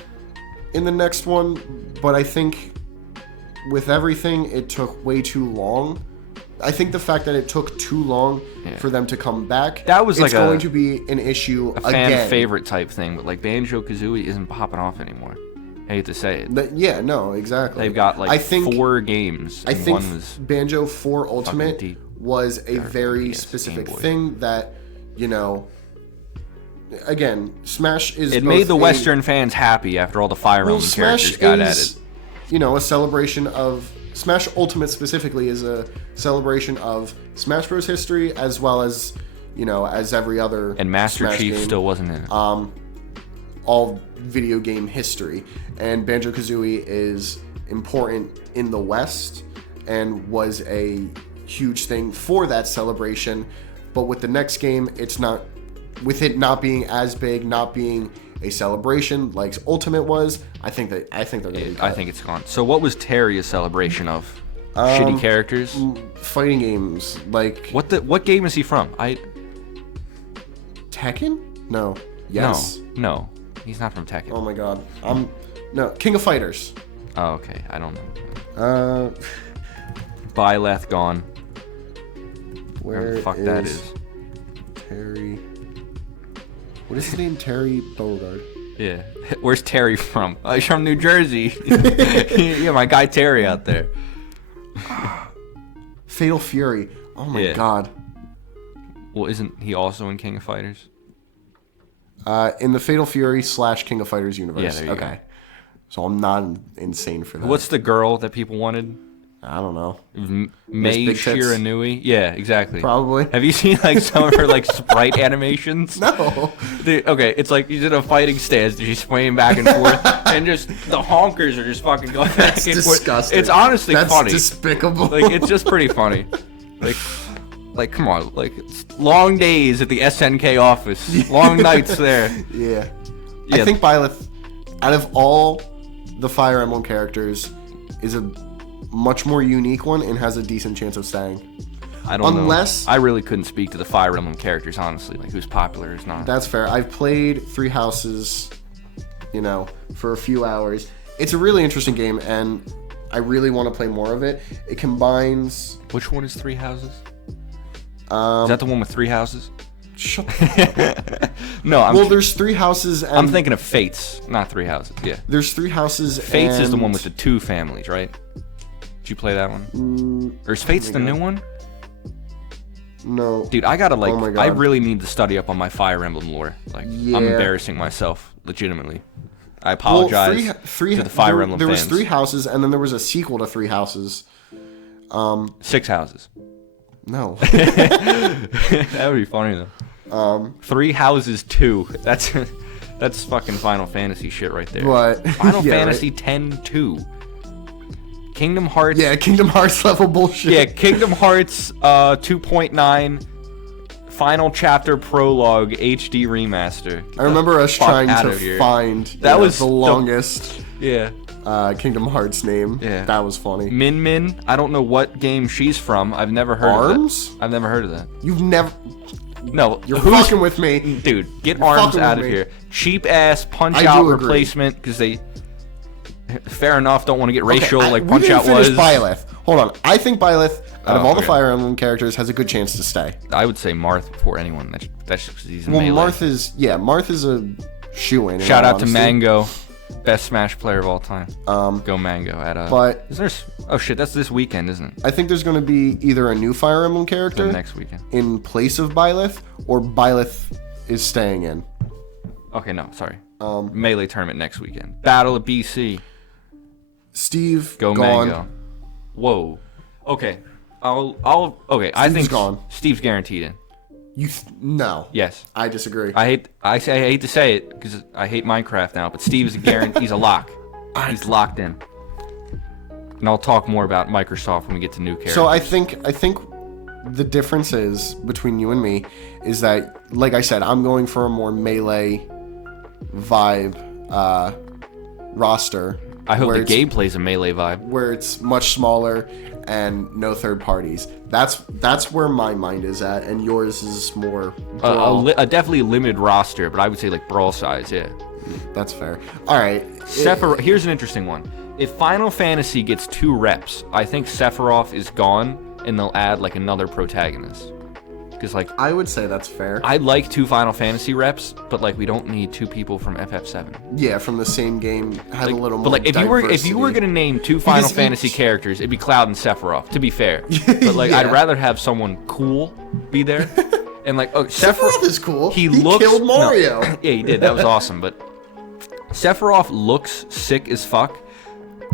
in the next one, but I think with everything, it took way too long. I think the fact that it took too long for them to come back, That was it's like going to be an issue A fan again. favorite type thing, but like Banjo Kazooie isn't popping off anymore. I hate to say it. Yeah, no, exactly. They've got like I think, 4 games. I And think one was Banjo 4 Ultimate deep. was a very DS, specific Game Boy. thing that, again, Smash is It both made the a- Western fans happy after all the Fire Well, Emblem Smash characters got is, added. a celebration of Smash Ultimate specifically is a celebration of Smash Bros. History as well as, as every other And Master Smash Chief game, still wasn't in it. all video game history. And Banjo Kazooie is important in the West and was a huge thing for that celebration. But with the next game, it's not, with it not being as big, not being a celebration like Ultimate was. I think they're gonna be cut. I think it's gone. So what was Terry a celebration of? Shitty characters? Fighting games like What game is he from? Tekken? No. Yes. No. He's not from Tekken. Oh my god. No. King of Fighters. Oh, okay. I don't know. Byleth gone. Whatever Where the fuck that is. Terry? What is his name? Terry Beauregard. Yeah. Where's Terry from? Oh, he's from New Jersey. Yeah, my guy Terry out there. Fatal Fury. Oh my Yeah. god. Well, isn't he also in King of Fighters? In the Fatal Fury / King of Fighters universe. Yeah, there you okay. So I'm not insane for that. What's the girl that people wanted? I don't know. Mei Big Tits? Shiranui. Yeah, exactly. Probably. Have you seen like some of her like sprite animations? No. Okay, it's like she's in a fighting stance. She's swaying back and forth, and just the honkers are just fucking going back and forth. Disgusting. It's honestly funny. That's despicable. Like it's just pretty funny. Like come on, like it's long days at the SNK office, long nights there. Yeah. I think Byleth, out of all the Fire Emblem characters, is a much more unique one and has a decent chance of staying. I don't know. I really couldn't speak to the Fire Emblem characters, honestly. Like, who's popular, who's not. That's fair. I've played Three Houses, for a few hours. It's a really interesting game, and I really want to play more of it. It combines... Which one is Three Houses? Is that the one with 3 houses? Shut the No, there's 3 houses and... I'm thinking of Fates, not 3 houses, yeah. There's 3 houses Fates is the one with the 2 families, right? Did you play that one? Or is Fates the new one? No. Dude, I gotta Oh my God. I really need to study up on my Fire Emblem lore. Like, Yeah. I'm embarrassing myself, legitimately. I apologize to the Fire Emblem there fans. was 3 houses, and then there was a sequel to 3 houses. 6 houses. No. That would be funny though. 3 houses 2. That's fucking Final Fantasy shit right there. What? Final Yeah, Fantasy right. 10-2. Kingdom Hearts. Yeah, Kingdom Hearts level bullshit. Yeah, Kingdom Hearts 2.9 Final Chapter Prologue HD Remaster. I remember us Fuck trying outta to here. find That was the longest Yeah. Kingdom Hearts name. Yeah. That was funny. Min Min. I don't know what game she's from. I've never heard Arms? of that. I've never heard of that. You've never... No, You're fucking with me. Dude, get You're Arms fucking out with of me. here. Cheap ass punch I out do agree. replacement because they. Fair enough. Don't want to get racial like we Punch didn't Out finish was. Byleth. Hold on. I think Byleth, out of all the okay. Fire Emblem characters, has a good chance to stay. I would say Marth before anyone. That's just 'cause he's in Well, melee. Marth is a shoo-in. Shout all out to honesty. Mango, best Smash player of all time. Go Mango at But Is there? Oh shit, that's this weekend, isn't it? I think there's going to be either a new Fire Emblem character Or next weekend. in place of Byleth, or Byleth is staying in. Okay, no, sorry. Melee tournament next weekend. Battle of BC. Steve Go gone. Mango. Whoa. Okay. Okay. I think gone. Steve's guaranteed in. No. Yes. I disagree. I hate to say it because I hate Minecraft now, but Steve's a guarantee. He's a lock. He's locked in. And I'll talk more about Microsoft when we get to new characters. So I think the difference is between you and me is that, like I said, I'm going for a more melee vibe roster. I hope where the it's- game plays a melee vibe. where it's much smaller and no third parties. That's where my mind is at, and yours is more brawl. A definitely limited roster, but I would say like brawl size. Yeah. That's fair. All right. Here's an interesting one. If Final Fantasy gets 2 reps, I think Sephiroth is gone, and they'll add like another protagonist. Because like I would say that's fair. I'd like 2 Final Fantasy reps, but like we don't need 2 people from FF7. Yeah, from the same game, had a little more. But like if you were gonna name 2 Final Because Fantasy each- characters, it'd be Cloud and Sephiroth. To be fair, but like I'd Yeah. rather have someone cool be there. And like Sephiroth is cool. He looks killed Mario. No, yeah, he did. That was awesome. But Sephiroth looks sick as fuck.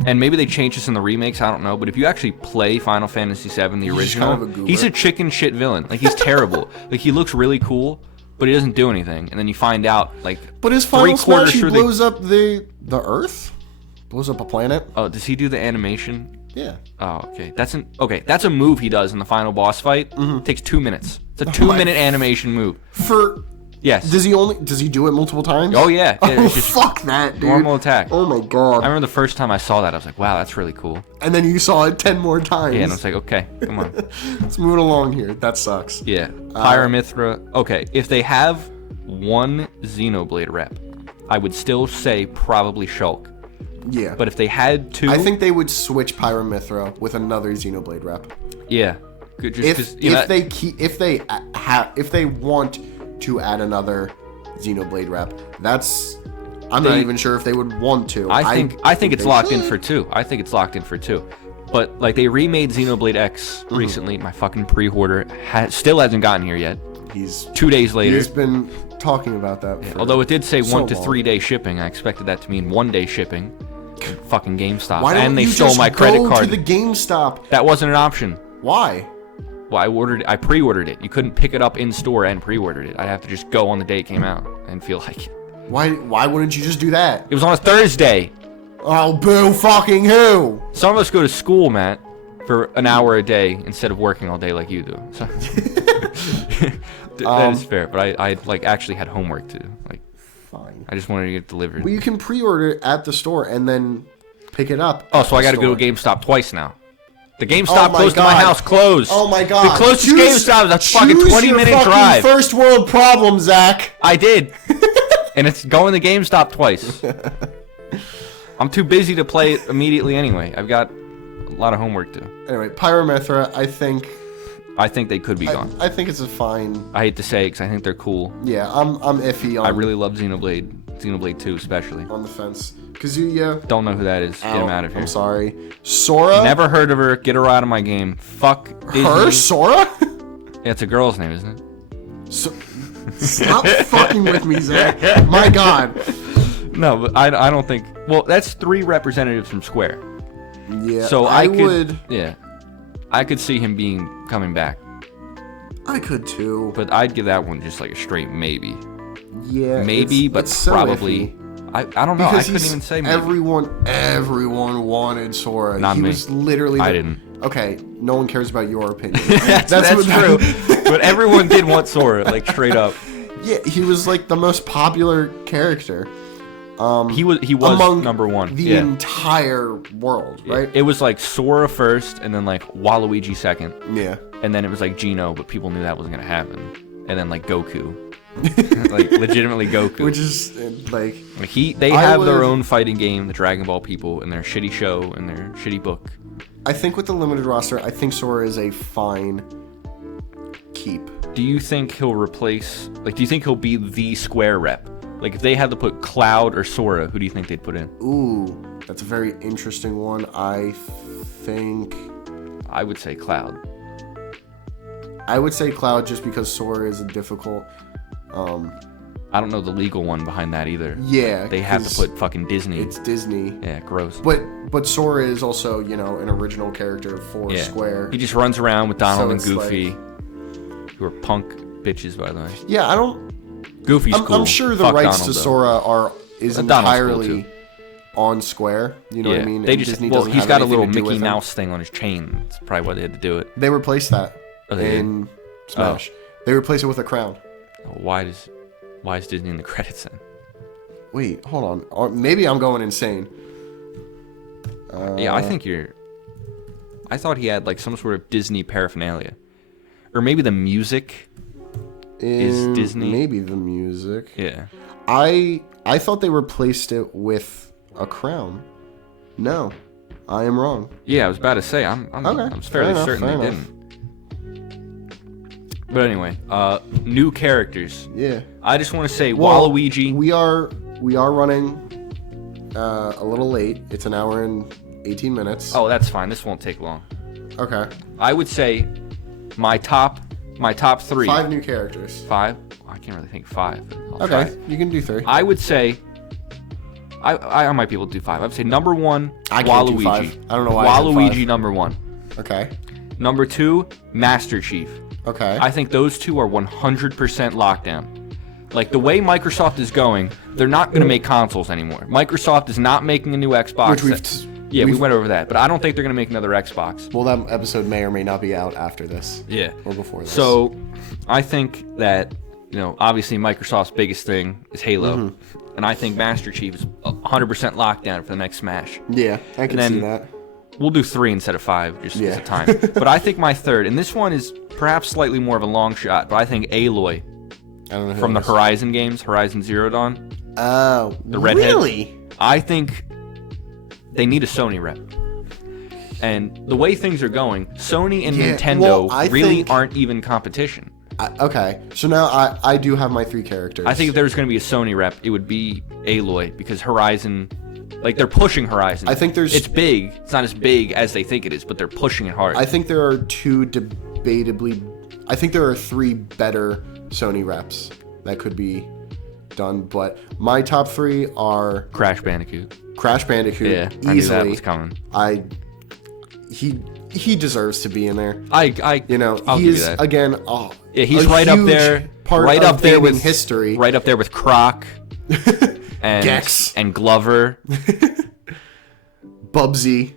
And maybe they changed this in the remakes, I don't know. But if you actually play Final Fantasy VII, the He's original, kind of a goober. he's a chicken shit villain. Like, he's terrible. Like, he looks really cool, but he doesn't do anything. And then you find out, like, But his final 3/4 smash, he through blows up the Earth, blows up a planet. Oh, does he do the animation? Yeah. Oh, okay. That's a move he does in the final boss fight. Takes 2 minutes. It's a 2-minute animation move. Yes. Does he do it multiple times? Oh yeah. Oh, It's just fuck that, dude. normal attack. Oh my god. I remember the first time I saw that, I was like, wow, that's really cool. And then you saw it 10 more times. Yeah, and I was like, okay, come on. Let's move it along here. That sucks. Yeah. Pyramithra. Okay, if they have 1 Xenoblade rep, I would still say probably Shulk. Yeah. But if they had 2, I think they would switch Pyramithra with another Xenoblade rep. yeah. Good, just 'cause, you know, If they want to add another Xenoblade rep, I'm not even sure if they would want to. I think it's they locked in should. for 2. I think it's locked in for 2. But like they remade Xenoblade X recently. My fucking pre-order still hasn't gotten here yet. He's 2 days later. He's been talking about that. For Although it did say so 1 to long. 3 day shipping, I expected that to mean 1 day shipping. Fucking GameStop. Why don't And they you stole just my credit go card. to the GameStop? That wasn't an option. Why? Well, I pre-ordered it. You couldn't pick it up in store and pre-ordered it. I'd have to just go on the day it came out and feel like it. Why wouldn't you just do that? It was on a Thursday. Oh, boo fucking who? Some of us go to school, Matt, for an hour a day instead of working all day like you do. So that is fair, but I like actually had homework to do. Like, fine. I just wanted to get it delivered. Well, you can pre-order it at the store and then pick it up. Oh, so I got to go to GameStop twice now. The GameStop close to my house closed. Oh my god. The closest GameStop is a fucking 20-minute drive. First world problem, Zach. I did. And it's going to GameStop twice. I'm too busy to play it immediately anyway. I've got a lot of homework to do. Anyway, Pyramithra, I think they could be gone. I think it's a fine. I hate to say it because I think they're cool. Yeah, I'm iffy on. I really love Xenoblade 2 especially. On the fence. Kazuya. Don't know who that is. Get him out of here. I'm sorry. Sora. Never heard of her. Get her out of my game. Fuck Disney. Her? Sora? Yeah, it's a girl's name, isn't it? Stop fucking with me, Zach. My god. No, but I don't think... Well, that's 3 representatives from Square. Yeah, so I could, would... Yeah. I could see him coming back. I could too. But I'd give that one just like a straight maybe. Yeah. Maybe, but it's so probably... I don't know. Because I couldn't even say maybe. Everyone wanted Sora. Not he me. was literally... I didn't. Okay, no one cares about your opinion. that's true. But everyone did want Sora, like straight up. Yeah, he was like the most popular character. He was among number one. The entire world, right? It was like Sora first, and then like Waluigi second. Yeah. And then it was like Geno, but people knew that wasn't gonna happen. And then like Goku. Like legitimately Goku. Which is like they have their own fighting game, the Dragon Ball people, and their shitty show and their shitty book. I think with the limited roster, I think Sora is a fine keep. Do you think he'll replace... Like, do you think he'll be the Square rep? Like, if they had to put Cloud or Sora, who do you think they'd put in? Ooh, that's a very interesting one. I think... I would say Cloud. I would say Cloud just because Sora is a difficult... I don't know the legal one behind that either. Yeah. They have to put fucking Disney. It's Disney. Yeah, gross. But Sora is also, an original character for Square. He just runs around with Donald and So it's Goofy, who are punk bitches, by the way. Yeah, I don't... Goofy's cool. I'm sure the Fuck rights Donald, to though. Sora is entirely cool, on Square. You know what I mean? They And just... Disney Well, doesn't he's have got a anything little to do Mickey with him. Mouse thing on his chain. That's probably why they had to do it. They replaced that in Smash. They replaced it with a crown. Why is Disney in the credits then? Wait, hold on. Or maybe I'm going insane. Yeah, I think you're... I thought he had like some sort of Disney paraphernalia. Or maybe the music is Disney. Maybe the music. Yeah. I thought they replaced it with a crown. No, I am wrong. Yeah, I was about to say I'm fairly certain they didn't. But anyway, new characters. Yeah. I just want to say Waluigi. We are running a little late. It's an hour and 18 minutes. Oh, that's fine. This won't take long. Okay. I would say my top 3. 5 new characters. 5? I can't really think 5. Okay, try. you can do 3. I would say I might be able to do 5. I would say number 1, I can't Waluigi. do 5. I don't know why I said Waluigi 5. number 1. Okay. Number 2, Master Chief. Okay. I think those 2 are 100% lockdown. Like, the way Microsoft is going, they're not going to make consoles anymore. Microsoft is not making a new Xbox. We went over that. But I don't think they're going to make another Xbox. Well, that episode may or may not be out after this. Yeah. Or before this. So, I think that, obviously Microsoft's biggest thing is Halo. Mm-hmm. And I think Master Chief is 100% lockdown for the next Smash. Yeah, I can see that. We'll do 3 instead of 5, just because of time. But I think my third, and this one is perhaps slightly more of a long shot, but I think Aloy from the Horizon games, Horizon Zero Dawn. Oh, the redhead. Really? I think they need a Sony rep. And the way things are going, Sony and Nintendo aren't even competition. Okay, so now I do have my 3 characters. I think if there was going to be a Sony rep, it would be Aloy, because Horizon... Like, they're pushing Horizon. I think It's big. It's not as big as they think it is, but they're pushing it hard. I think there are 2 debatably... I think there are 3 better Sony reps that could be done. But my top 3 are Crash Bandicoot. Crash Bandicoot. Yeah, easily. I knew that was coming. He deserves to be in there. I'll he give is you that. again. Yeah, he's a right up huge there. Part right of up there gaming with history. Right up there with Croc. And Gex. And Glover. Bubsy.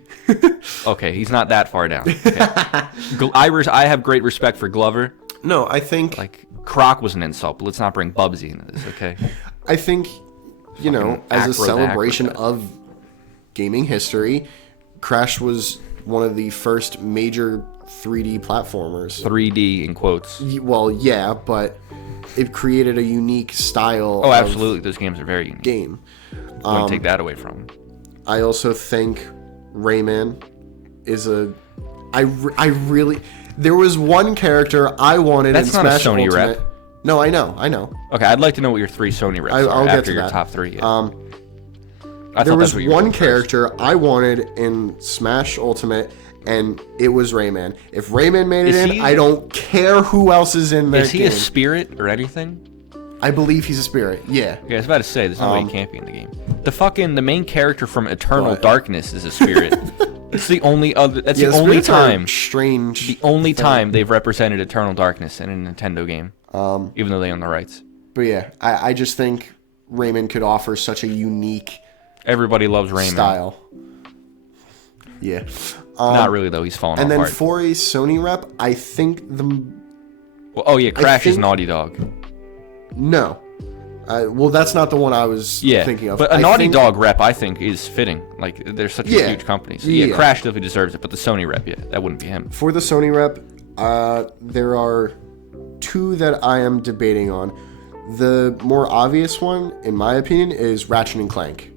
Okay, he's not that far down. Okay. I have great respect for Glover. No, I think Like, Croc was an insult, but let's not bring Bubsy into this, okay? I think, as a acrobat. celebration of gaming history, Crash was one of the first major 3D platformers. 3D in quotes. Well, yeah, but it created a unique style. Oh, absolutely. Those games are very unique. Game. Don't take that away from him. I also think Rayman is I really. There was one character I wanted That's in not a Smash Sony Ultimate. rep. No, I know. Okay, I'd like to know what your 3 Sony reps I'll are get after to your that. top 3. Yeah. There I thought was that's what you were one doing first. character I wanted in Smash Ultimate, and it was Rayman. If Rayman made it Is in, I don't care who else is in there. Is he a spirit or anything? I believe he's a spirit. Yeah. Okay, I was about to say, there's no way he can't be in the game. The main character from Eternal Darkness is a spirit. It's the only other. That's the only spirits are time. Strange. The only time they've represented Eternal Darkness in a Nintendo game. Even though they own the rights. But yeah, I just think Rayman could offer such a unique Everybody loves Rayman. style. Yeah. Not really though. He's falling And then apart. for a Sony rep, I think Well, oh yeah, Crash is think- Naughty Dog. no. Well, that's not the one I was Yeah, thinking of. but a I Naughty think- Dog rep, I think, is fitting. Like, they're such a Yeah. huge company. So yeah, Yeah. Crash definitely deserves it, but the Sony rep, yeah, that wouldn't be him. For the Sony rep, there are 2 that I am debating on. The more obvious one, in my opinion, is Ratchet and Clank.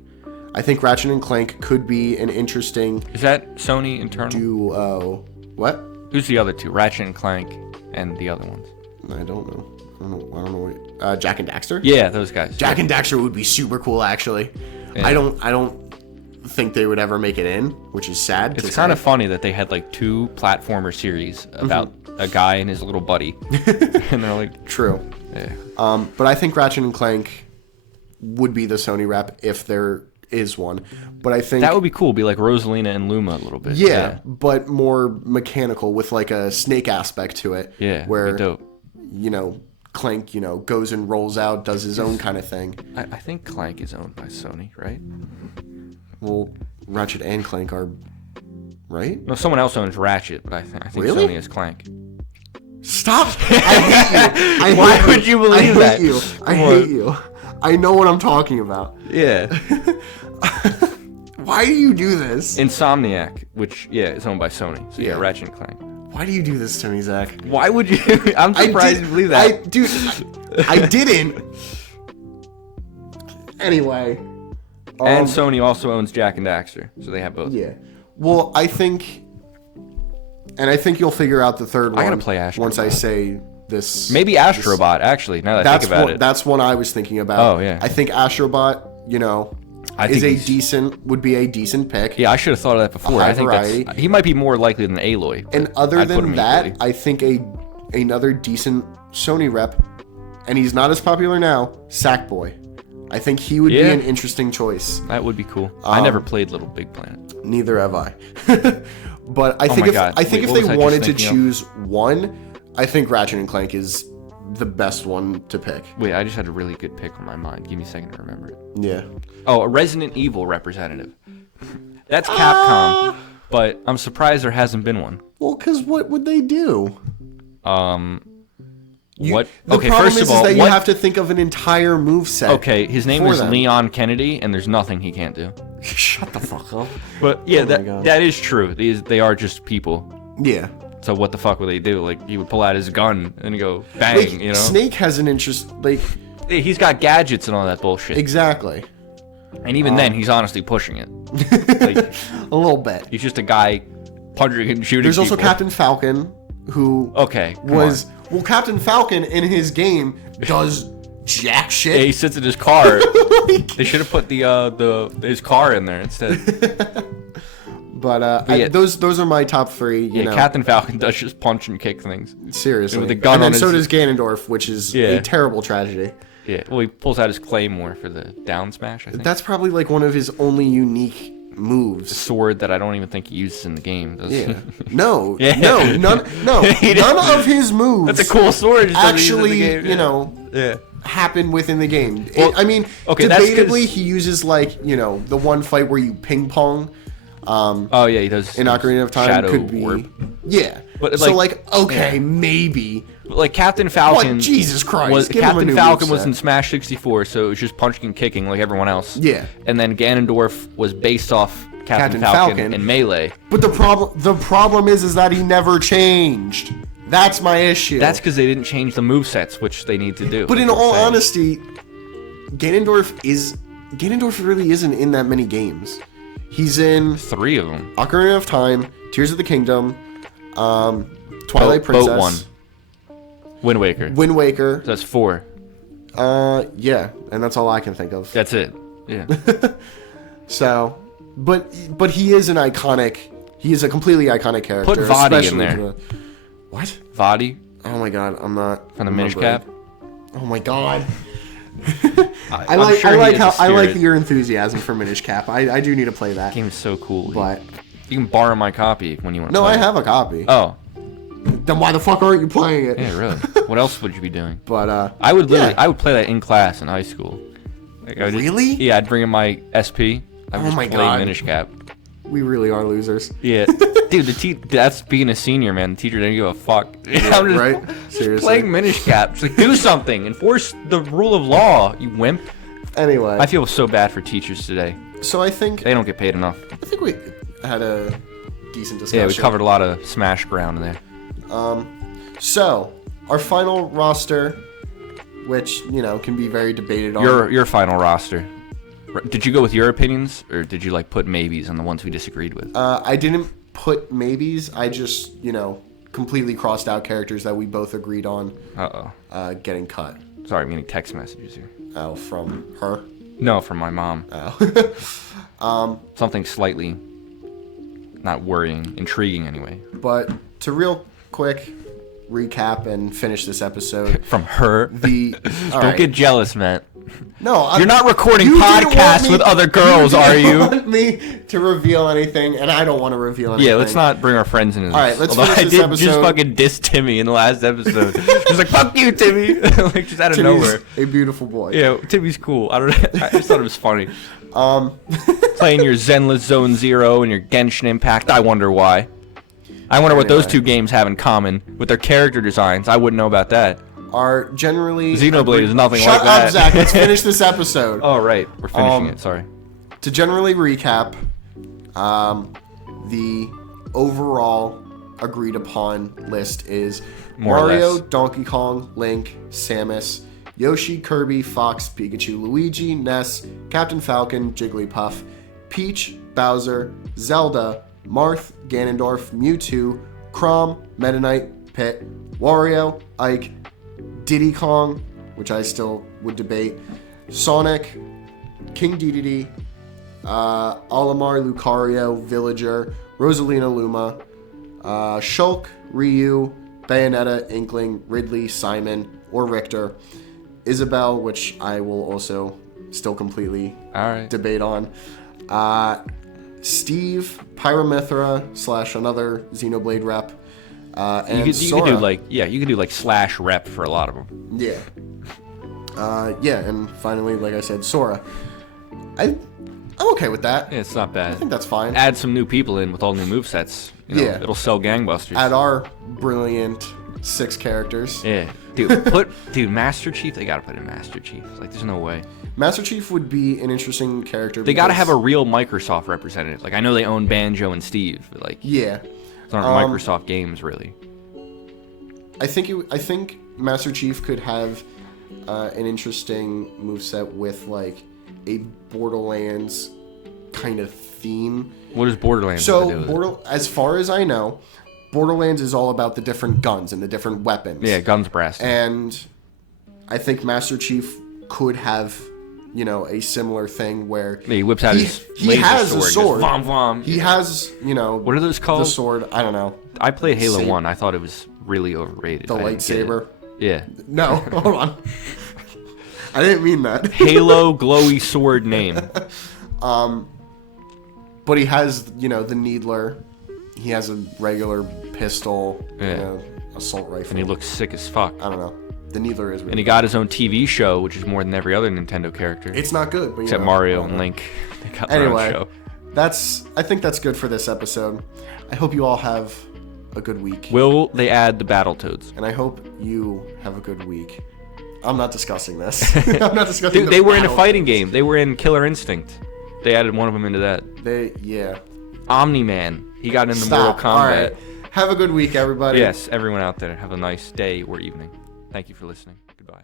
I think Ratchet and Clank could be an interesting Is that Sony internal? duo. What? Who's the other 2? Ratchet and Clank and the other ones. I don't know. I don't know what. Jack and Daxter? Yeah, those guys. Jack and Daxter would be super cool, actually. Yeah. I don't think they would ever make it in, which is sad. It's kind of funny that they had like 2 platformer series about a guy and his little buddy, and they're like, true. yeah. But I think Ratchet and Clank would be the Sony rep if there is one. But I think That would be cool. Be like Rosalina and Luma a little bit. yeah, but more mechanical with like a snake aspect to it. Yeah, where be dope. Clank, goes and rolls out, does his own kind of thing. I think Clank is owned by Sony, right? Well, Ratchet and Clank are, right? No, someone else owns Ratchet, but I think Really? Sony is Clank. Stop! I hate you. Why would you believe that? I hate you. I know what I'm talking about. Yeah. Why do you do this? Insomniac, which is owned by Sony. So yeah, Yeah. Ratchet and Clank. Why do you do this to me, Zach? Why would you? I'm surprised you believe that. I didn't. Anyway. And Sony also owns Jack and Daxter, so they have both. Yeah. Well, I think you'll figure out the third one. gotta play Astrobot. once I say this. Maybe Astrobot, actually. Now that I think about it. That's one I was thinking about. Oh, yeah. I think Astrobot, I think would be a decent pick. Yeah, I should have thought of that before. high I think variety. he might be more likely than Aloy. And other I'd put him than that, equally. I think another decent Sony rep, and he's not as popular now, Sackboy. I think he would be Yeah. an interesting choice. That would be cool. I never played Little Big Planet. Neither have I. But I think my God. if Wait, what was I they just wanted to thinking of? choose one, I think Ratchet and Clank is the best one to pick. Wait, I just had a really good pick on my mind. Give me a second to remember it. Yeah. Oh, a Resident Evil representative. That's Capcom, but I'm surprised there hasn't been one. Well, because what would they do? What? The Okay, problem first is of all, that you what? have to think of an entire move set. Okay, his name for is them. Leon Kennedy, and there's nothing he can't do. Shut the fuck up. But yeah, Oh my God. that is true. They are just people. Yeah. So what the fuck would they do? Like, he would pull out his gun and go bang, Like, Snake has an interest. Like, Hey, he's got gadgets and all that bullshit. exactly. And even then, he's honestly pushing it. Like, A little bit. he's just a guy punching and shooting There's also people. Captain Falcon, who Okay, come was on. well. Captain Falcon in his game does jack Yeah, shit. he sits in his car. Like, They should have put his car in there instead. but yeah. those are my top 3. You know, Captain Falcon does just punch and kick things. seriously. with a gun and then on so his- does Ganondorf, which is Yeah. a terrible tragedy. Yeah. Well, he pulls out his claymore for the down smash, I think. That's probably like one of his only unique moves. A sword that I don't even think he uses in the game. Does Yeah. he? No. Yeah. No. None of his moves. That's a cool sword. Just doesn't use it in Actually, the game. you know. Yeah. Happen within the game. Well, I mean, okay, that's 'cause- debatably, he uses like the one fight where you ping pong. Oh yeah, he does. In Ocarina of Time Shadow could be. Warp. Yeah. But, so like, okay, maybe. Like Captain Falcon. What? Jesus Christ! Give him a Captain new Falcon was moveset. in Smash 64, so it was just punching and kicking like everyone else. Yeah. And then Ganondorf was based off Captain Falcon in Melee. But the problem is that he never changed. That's my issue. That's because they didn't change the movesets, which they need to do. But in like all we're saying. honesty, Ganondorf really isn't in that many games. He's in 3 of them. Ocarina of Time, Tears of the Kingdom, Twilight Princess, Boat 1. Wind Waker. Wind Waker. That's 4. Yeah, and that's all I can think of. That's it. Yeah. So, but he is an iconic. He is a completely iconic character. Put Vaati in especially there. to the- What? Vaati Oh my god, I'm not. from the Minish remembering. Cap. Oh my god. I'm I sure he like has how a I like spirit. your enthusiasm for Minish Cap. I do need to play that. That game is so cool. But You can borrow my copy when you want to no, play I it. have a copy. Oh. Then why the fuck aren't you playing it? Yeah, really. What else would you be doing? But I would literally, yeah. I would play that in class in high school. Like, I would Really? Yeah, I'd bring in my SP. I would Oh just my play God. Minish Cap. we really are losers. Yeah, dude, that's being a senior, man. The teacher didn't give a fuck. I'm just right? Seriously. playing Minish Cap. It's like, do something, enforce the rule of law, you wimp. Anyway, I feel so bad for teachers today. so I think They don't get paid enough. we had a decent discussion. Yeah, we covered a lot of Smash ground there. So our final roster, which can be very debated on. Your final roster. Did you go with your opinions, or did you like put maybes on the ones we disagreed with? I didn't put maybes. I just completely crossed out characters that we both agreed on getting cut. Sorry, I'm getting text messages here. Oh, from her. No, from my mom. Oh. Something slightly not worrying, intriguing anyway. But to real quick recap and finish this episode. From her. Don't get jealous, man. No, You're not recording you didn't want podcasts me- with other girls, you are didn't you? Want me to reveal anything, and I don't want to reveal anything. Yeah, let's not bring our friends into this. All right, let's Although finish I this did just episode. fucking diss Timmy in the last episode. Just like, fuck you, Timmy. Like, just out of Timmy's nowhere. a beautiful boy. Yeah, Timmy's cool. I just thought it was funny. Playing your Zenless Zone Zero and your Genshin Impact. I wonder why. I wonder what those Anyway. two games have in common with their character designs. I wouldn't know about that. Are generally Xenoblade is nothing Shut like that. up, Zach. Let's finish this episode. Oh, right. We're finishing it. Sorry. To generally recap, the overall agreed upon list is More or Mario, less. Donkey Kong, Link, Samus, Yoshi, Kirby, Fox, Pikachu, Luigi, Ness, Captain Falcon, Jigglypuff, Peach, Bowser, Zelda, Marth, Ganondorf, Mewtwo, Chrom, Meta Knight, Pit, Wario, Ike, Diddy Kong, which I still would debate, Sonic, King Dedede, Olimar, Lucario, Villager, Rosalina Luma, Shulk, Ryu, Bayonetta, Inkling, Ridley, Simon, or Richter, Isabelle, which I will also still completely All right. debate on, Steve, Pyramithra / another Xenoblade rep, and You could Sora. do like slash rep for a lot of them. Yeah. Yeah, and finally, like I said, Sora. I'm okay with that. Yeah, it's not bad. I think that's fine. Add some new people in with all new movesets. You know, Yeah. It'll sell gangbusters. Add our brilliant 6 characters. Yeah. Dude, Master Chief, they gotta put in Master Chief. Like, there's no way. Master Chief would be an interesting character. They gotta because- have a real Microsoft representative. Like, I know they own Banjo and Steve, but like, Yeah. those aren't Microsoft games, really. I think Master Chief could have an interesting moveset with like a Borderlands kind of theme. What does Borderlands have to do with it? As far as I know, Borderlands is all about the different guns and the different weapons. Yeah, guns brass. And I think Master Chief could have, a similar thing where Yeah, he whips out his he laser has sword. a sword. Just vom, vom. He has, What are those called? the sword. I don't know. I played Halo Saber. 1. I thought it was really overrated. The I didn't get it. lightsaber. Yeah. No, hold on. I didn't mean that. Halo glowy sword name. But he has, the Needler. He has a regular pistol, assault rifle. And he looks sick as fuck. I don't know. The Needler is really And he got his own TV show, which is more than every other Nintendo character. It's not good. But, Except Mario and Link. They got their own show. I think that's good for this episode. I hope you all have a good week. Will they add the Battletoads? And I hope you have a good week. I'm not discussing this. I'm not discussing Dude, they were in a fighting game. They were in Killer Instinct. They added one of them into that. Omni-Man. He got into Mortal Kombat. All right. Have a good week, everybody. Yes, everyone out there. Have a nice day or evening. Thank you for listening. Goodbye.